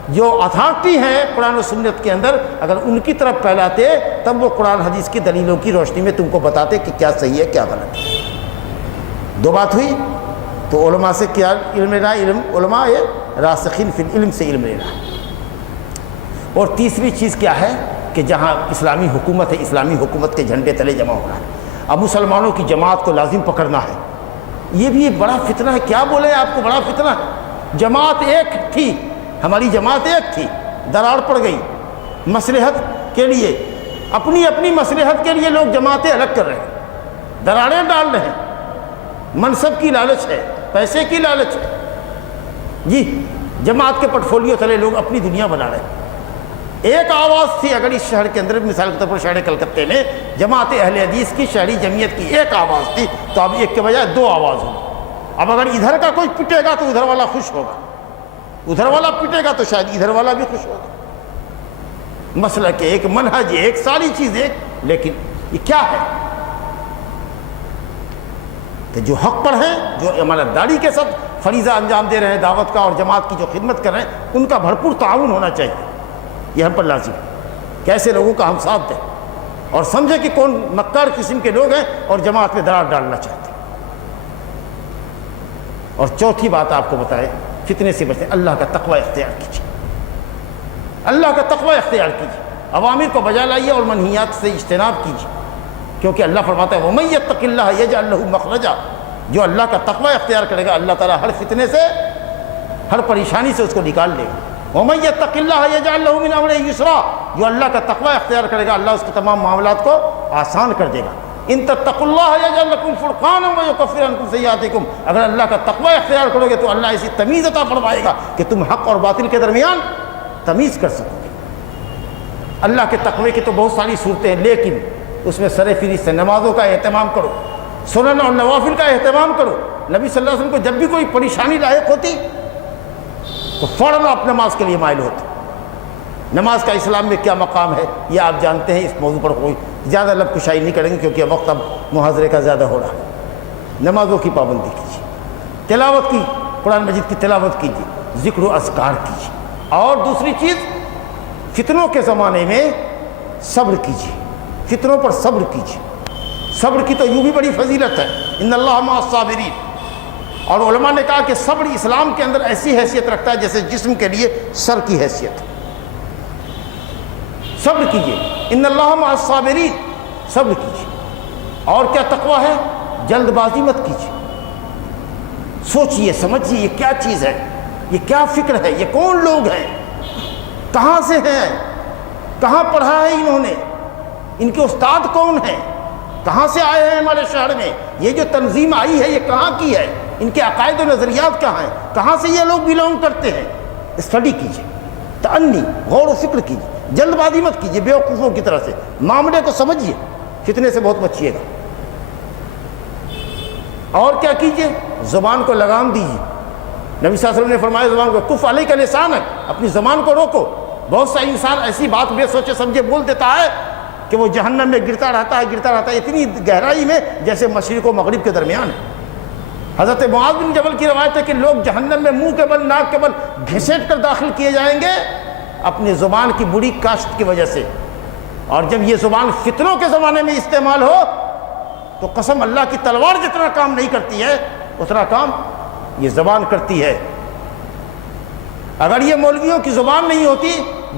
جو اتھارٹی ہے قرآن و سنت کے اندر، اگر ان کی طرف پھیلاتے تب وہ قرآن حدیث کی دلیلوں کی روشنی میں تم کو بتاتے کہ کیا صحیح ہے کیا غلط ہے۔ دو بات ہوئی، تو علماء سے کیا علم لینا، علم علماء راسخین فی العلم سے علم لینا۔ اور تیسری چیز کیا ہے کہ جہاں اسلامی حکومت ہے، اسلامی حکومت کے جھنڈے تلے جمع ہونا ہے، اب مسلمانوں کی جماعت کو لازم پکڑنا ہے۔ یہ بھی ایک بڑا فتنہ ہے، کیا بولے آپ کو، بڑا فتنہ ہے۔ جماعت ایک تھی، ہماری جماعت ایک تھی، دراڑ پڑ گئی مصلحت کے لیے، اپنی اپنی مصلحت کے لیے لوگ جماعتیں الگ کر رہے ہیں، دراڑیں ڈال رہے ہیں، منصب کی لالچ ہے، پیسے کی لالچ ہے، جی جماعت کے پورٹ فولیو تلے لوگ اپنی دنیا بنا رہے ہیں۔ ایک آواز تھی اگر اس شہر کے اندر، مثال کے طور پر شہر کلکتے میں جماعت اہل حدیث کی شہری جمعیت کی ایک آواز تھی، تو اب ایک کے بجائے دو آواز ہوگی۔ اب اگر ادھر کا کوئی پٹے گا تو ادھر والا خوش ہوگا، ادھر والا پٹے گا تو شاید ادھر والا بھی خوش ہوگا۔ مسئلہ کہ ایک منہج ایک، ساری چیز ایک، لیکن یہ کیا ہے کہ جو حق پر ہیں، جو امانتداری کے ساتھ فریضہ انجام دے رہے ہیں دعوت کا اور جماعت کی جو خدمت کر رہے ہیں، ان کا بھرپور تعاون ہونا چاہیے، یہ ہم پر لازم ہے کہ ایسے لوگوں کا ہم ساتھ دیں اور سمجھیں کہ کون مکار قسم کے لوگ ہیں اور جماعت میں دراڑ ڈالنا چاہتے ہیں۔ اور چوتھی بات آپ کو بتائے فتنے سے بچیں، اللہ کا تقوی اختیار کیجیے، اللہ کا تقوی اختیار کیجیے، اوامر کو بجا لائیے اور منہیات سے اجتناب کیجیے، کیونکہ اللہ فرماتا ہے وَمَن يَتَّقِ اللَّهَ يَجْعَل لَّهُ مَخْرَجًا، جو اللہ کا تقوی اختیار کرے گا اللہ تعالیٰ ہر فتنے سے، ہر پریشانی سے اس کو نکال لے گا۔ وَمَن يَتَّقِ اللَّهَ يَجْعَل لَّهُ مِنْ أَمْرِهِ يُسْرًا، جو اللہ کا تقوی اختیار کرے گا اللہ اس کے تمام معاملات کو آسان کر دے گا۔ ان تتقوا اللہ یجعل لکم فرقانا ویکفر عنکم سیئاتکم، اگر اللہ کا تقوی اختیار کرو گے تو اللہ ایسی تمیز عطا فرمائے گا کہ تم حق اور باطل کے درمیان تمیز کر سکو گے۔ اللہ کے تقوی کی تو بہت ساری صورتیں ہیں، لیکن اس میں سر فہرست سے نمازوں کا اہتمام کرو، سنن اور نوافل کا اہتمام کرو۔ نبی صلی اللہ علیہ وسلم کو جب بھی کوئی پریشانی لاحق ہوتی تو فوراً آپ نماز کے لیے مائل ہوتے۔ نماز کا اسلام میں کیا مقام ہے یہ آپ جانتے ہیں، اس موضوع پر کوئی زیادہ لب کشائی نہیں کریں گے کیونکہ وقت اب محاضرے کا زیادہ ہو رہا ہے۔ نمازوں کی پابندی کیجیے، تلاوت کی، قرآن مجید کی تلاوت کیجیے، ذکر و اذکار کیجیے، اور دوسری چیز فتنوں کے زمانے میں صبر کیجیے، فتنوں پر صبر کیجیے۔ صبر کی تو یوں بھی بڑی فضیلت ہے، ان اللہ مع الصابرین، اور علماء نے کہا کہ صبر اسلام کے اندر ایسی حیثیت رکھتا ہے جیسے جسم کے لیے سر کی حیثیت۔ صبر کیجیے، ان اللہ مع الصابرین، صبر کیجیے۔ اور کیا تقوی ہے؟ جلد بازی مت کیجیے، سوچئے سمجھیے یہ کیا چیز ہے، یہ کیا فکر ہے، یہ کون لوگ ہیں، کہاں سے ہیں، کہاں پڑھا ہے انہوں نے، ان کے استاد کون ہیں، کہاں سے آئے ہیں ہمارے شہر میں، یہ جو تنظیم آئی ہے یہ کہاں کی ہے، ان کے عقائد و نظریات کیا ہیں، کہاں سے یہ لوگ بیلونگ کرتے ہیں۔ اسٹڈی کیجیے، تأنی، غور و فکر کیجیے، جلد بازی مت کیجیے بیوقوفوں کی طرح سے، معاملے کو سمجھیے، فتنے سے بہت بچیے گا۔ اور کیا کیجیے، زبان کو لگام دیجیے۔ نبی صلی اللہ علیہ وسلم نے فرمایا زبان کو کف علیک لسانک، اپنی زبان کو روکو۔ بہت سا انسان ایسی بات بے سوچے سمجھے بول دیتا ہے کہ وہ جہنم میں گرتا رہتا ہے اتنی گہرائی میں جیسے مشرق و مغرب کے درمیان ہے۔ حضرت معاذ بن جبل کی روایت ہے کہ لوگ جہنم میں منہ کے بل ناک کے بل گھسیٹ کر داخل کیے جائیں گے اپنی زبان کی بری کاشت کی وجہ سے، اور جب یہ زبان فتنوں کے زمانے میں استعمال ہو تو قسم اللہ کی تلوار جتنا کام نہیں کرتی ہے اتنا کام یہ زبان کرتی ہے۔ اگر یہ مولویوں کی زبان نہیں ہوتی،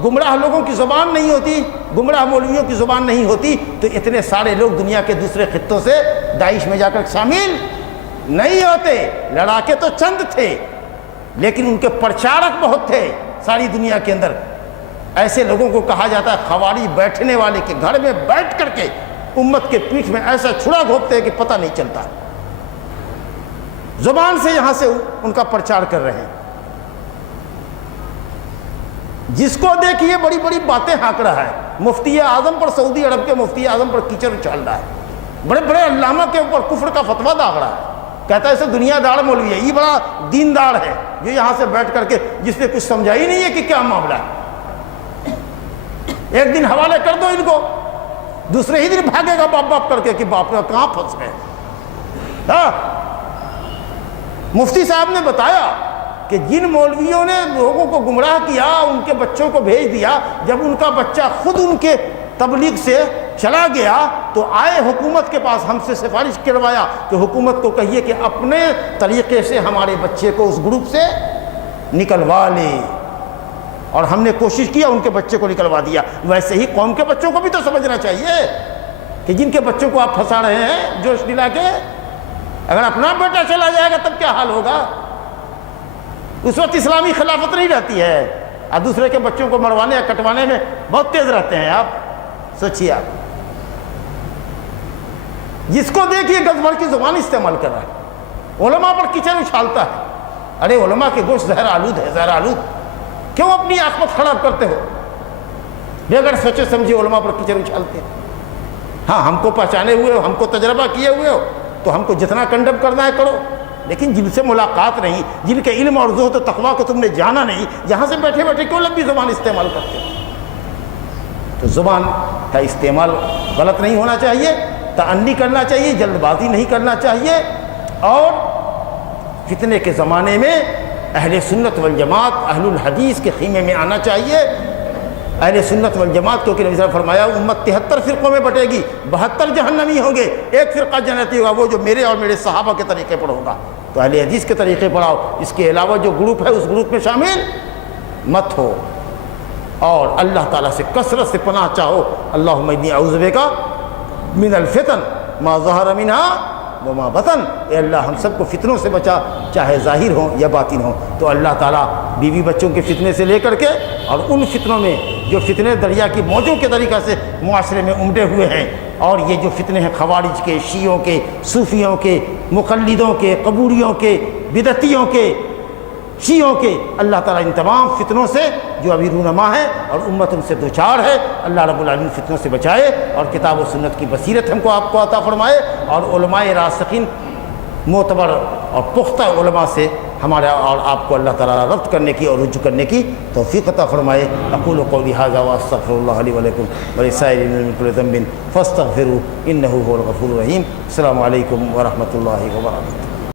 گمراہ لوگوں کی زبان نہیں ہوتی، گمراہ مولویوں کی زبان نہیں ہوتی تو اتنے سارے لوگ دنیا کے دوسرے خطوں سے داعش میں جا کر شامل نہیں ہوتے۔ لڑاکے تو چند تھے لیکن ان کے پرچارک بہت تھے ساری دنیا کے اندر۔ ایسے لوگوں کو کہا جاتا ہے خوارج، بیٹھنے والے کے گھر میں بیٹھ کر کے امت کے پیٹھ میں ایسا چھڑا گھونپتے ہیں کہ پتہ نہیں چلتا، زبان سے یہاں سے ان کا پرچار کر رہے ہیں۔ جس کو دیکھیے بڑی بڑی باتیں ہانک رہا ہے، مفتی اعظم پر، سعودی عرب کے مفتی اعظم پر کیچڑ اچھال رہا ہے، بڑے بڑے علامہ کے اوپر کفر کا فتویٰ داغ رہا ہے، کہتا ہے اسے دنیا دار مولوی ہے، یہ بڑا دیندار ہے جو یہاں سے بیٹھ کر کے جس نے کچھ سمجھا ہی نہیں ہے کہ کیا معاملہ ہے۔ ایک دن حوالے کر دو ان کو، دوسرے ہی دن بھاگے گا باپ باپ کر کے کہ باپ کہاں پھنس گئے۔ ہاں، مفتی صاحب نے بتایا کہ جن مولویوں نے لوگوں کو گمراہ کیا، ان کے بچوں کو بھیج دیا، جب ان کا بچہ خود ان کے تبلیغ سے چلا گیا تو آئے حکومت کے پاس، ہم سے سفارش کروایا کہ حکومت کو کہیے کہ اپنے طریقے سے ہمارے بچے کو اس گروپ سے نکلوا لے، اور ہم نے کوشش کیا ان کے بچے کو نکلوا دیا۔ ویسے ہی قوم کے بچوں کو بھی تو سمجھنا چاہیے کہ جن کے بچوں کو آپ پھنسا رہے ہیں جوش دلا کے، اگر اپنا بیٹا چلا جائے گا تب کیا حال ہوگا؟ اس وقت اسلامی خلافت نہیں رہتی ہے، اور دوسرے کے بچوں کو مروانے یا کٹوانے میں بہت تیز رہتے ہیں آپ۔ سوچیے، آپ جس کو دیکھیے گز بھر کی زبان استعمال کر رہا ہے، علماء پر کیچڑ اچھالتا ہے۔ ارے علماء کے گوشت زہر آلود ہے، زہر آلود، کیوں اپنی عاقبت خراب کرتے ہو؟ بغیر سوچے سمجھے علماء پر کیچڑ اچھالتے ہیں۔ ہاں، ہم کو پہچانے ہوئے ہو، ہم کو تجربہ کیے ہوئے ہو تو ہم کو جتنا کنڈم کرنا ہے کرو، لیکن جن سے ملاقات نہیں، جن کے علم اور زہد و تقویٰ کو تم نے جانا نہیں، یہاں سے بیٹھے بیٹھے کیوں لمبی زبان استعمال کرتے ہو؟ تو زبان کا استعمال غلط نہیں ہونا چاہیے، تأنی کرنا چاہیے، جلد بازی نہیں کرنا چاہیے، اور فتنے کے زمانے میں اہل سنت والجماعت، اہل الحدیث کے خیمے میں آنا چاہیے۔ اہل سنت والجماعت، کیونکہ نبی صلی اللہ علیہ وسلم فرمایا امت 73 فرقوں میں بٹے گی، 72 جہنمی ہوں گے، ایک فرقہ جنتی ہوگا، وہ جو میرے اور میرے صحابہ کے طریقے پر ہوگا۔ تو اہل حدیث کے طریقے پر آؤ، اس کے علاوہ جو گروپ ہے اس گروپ میں شامل مت ہو، اور اللہ تعالیٰ سے کثرت سے پناہ چاہو۔ اللہم انی اعوذ بک من الفتن ما ظہر منہا وما بطن، اے اللہ ہم سب کو فتنوں سے بچا، چاہے ظاہر ہوں یا باطن ہوں۔ تو اللہ تعالیٰ بیوی بچوں کے فتنے سے لے کر کے اور ان فتنوں میں جو فتنے دریا کی موجوں کے طریقہ سے معاشرے میں امڈے ہوئے ہیں، اور یہ جو فتنے ہیں خوارج کے، شیعوں کے، صوفیوں کے، مقلدوں کے، قبوریوں کے، بدعتیوں کے، شیعوں کے، اللہ تعالیٰ ان تمام فتنوں سے جو ابھی رونما ہے اور امت ان سے دوچار ہے، اللہ رب العالمین فتنوں سے بچائے، اور کتاب و سنت کی بصیرت ہم کو آپ کو عطا فرمائے، اور علماء راسخین معتبر اور پختہ علماء سے ہمارا اور آپ کو اللہ تعالیٰ ربط کرنے کی اور رجوع کرنے کی توفیق عطا فرمائے۔ اقول قولی ھذا واستغفر اللہ لی ولکم ولسائر المؤمنین من کل ذنب فاستغفروہ انہ ھو الغفور الرحیم۔ السلام علیکم ورحمۃ اللہ وبرکاتہ۔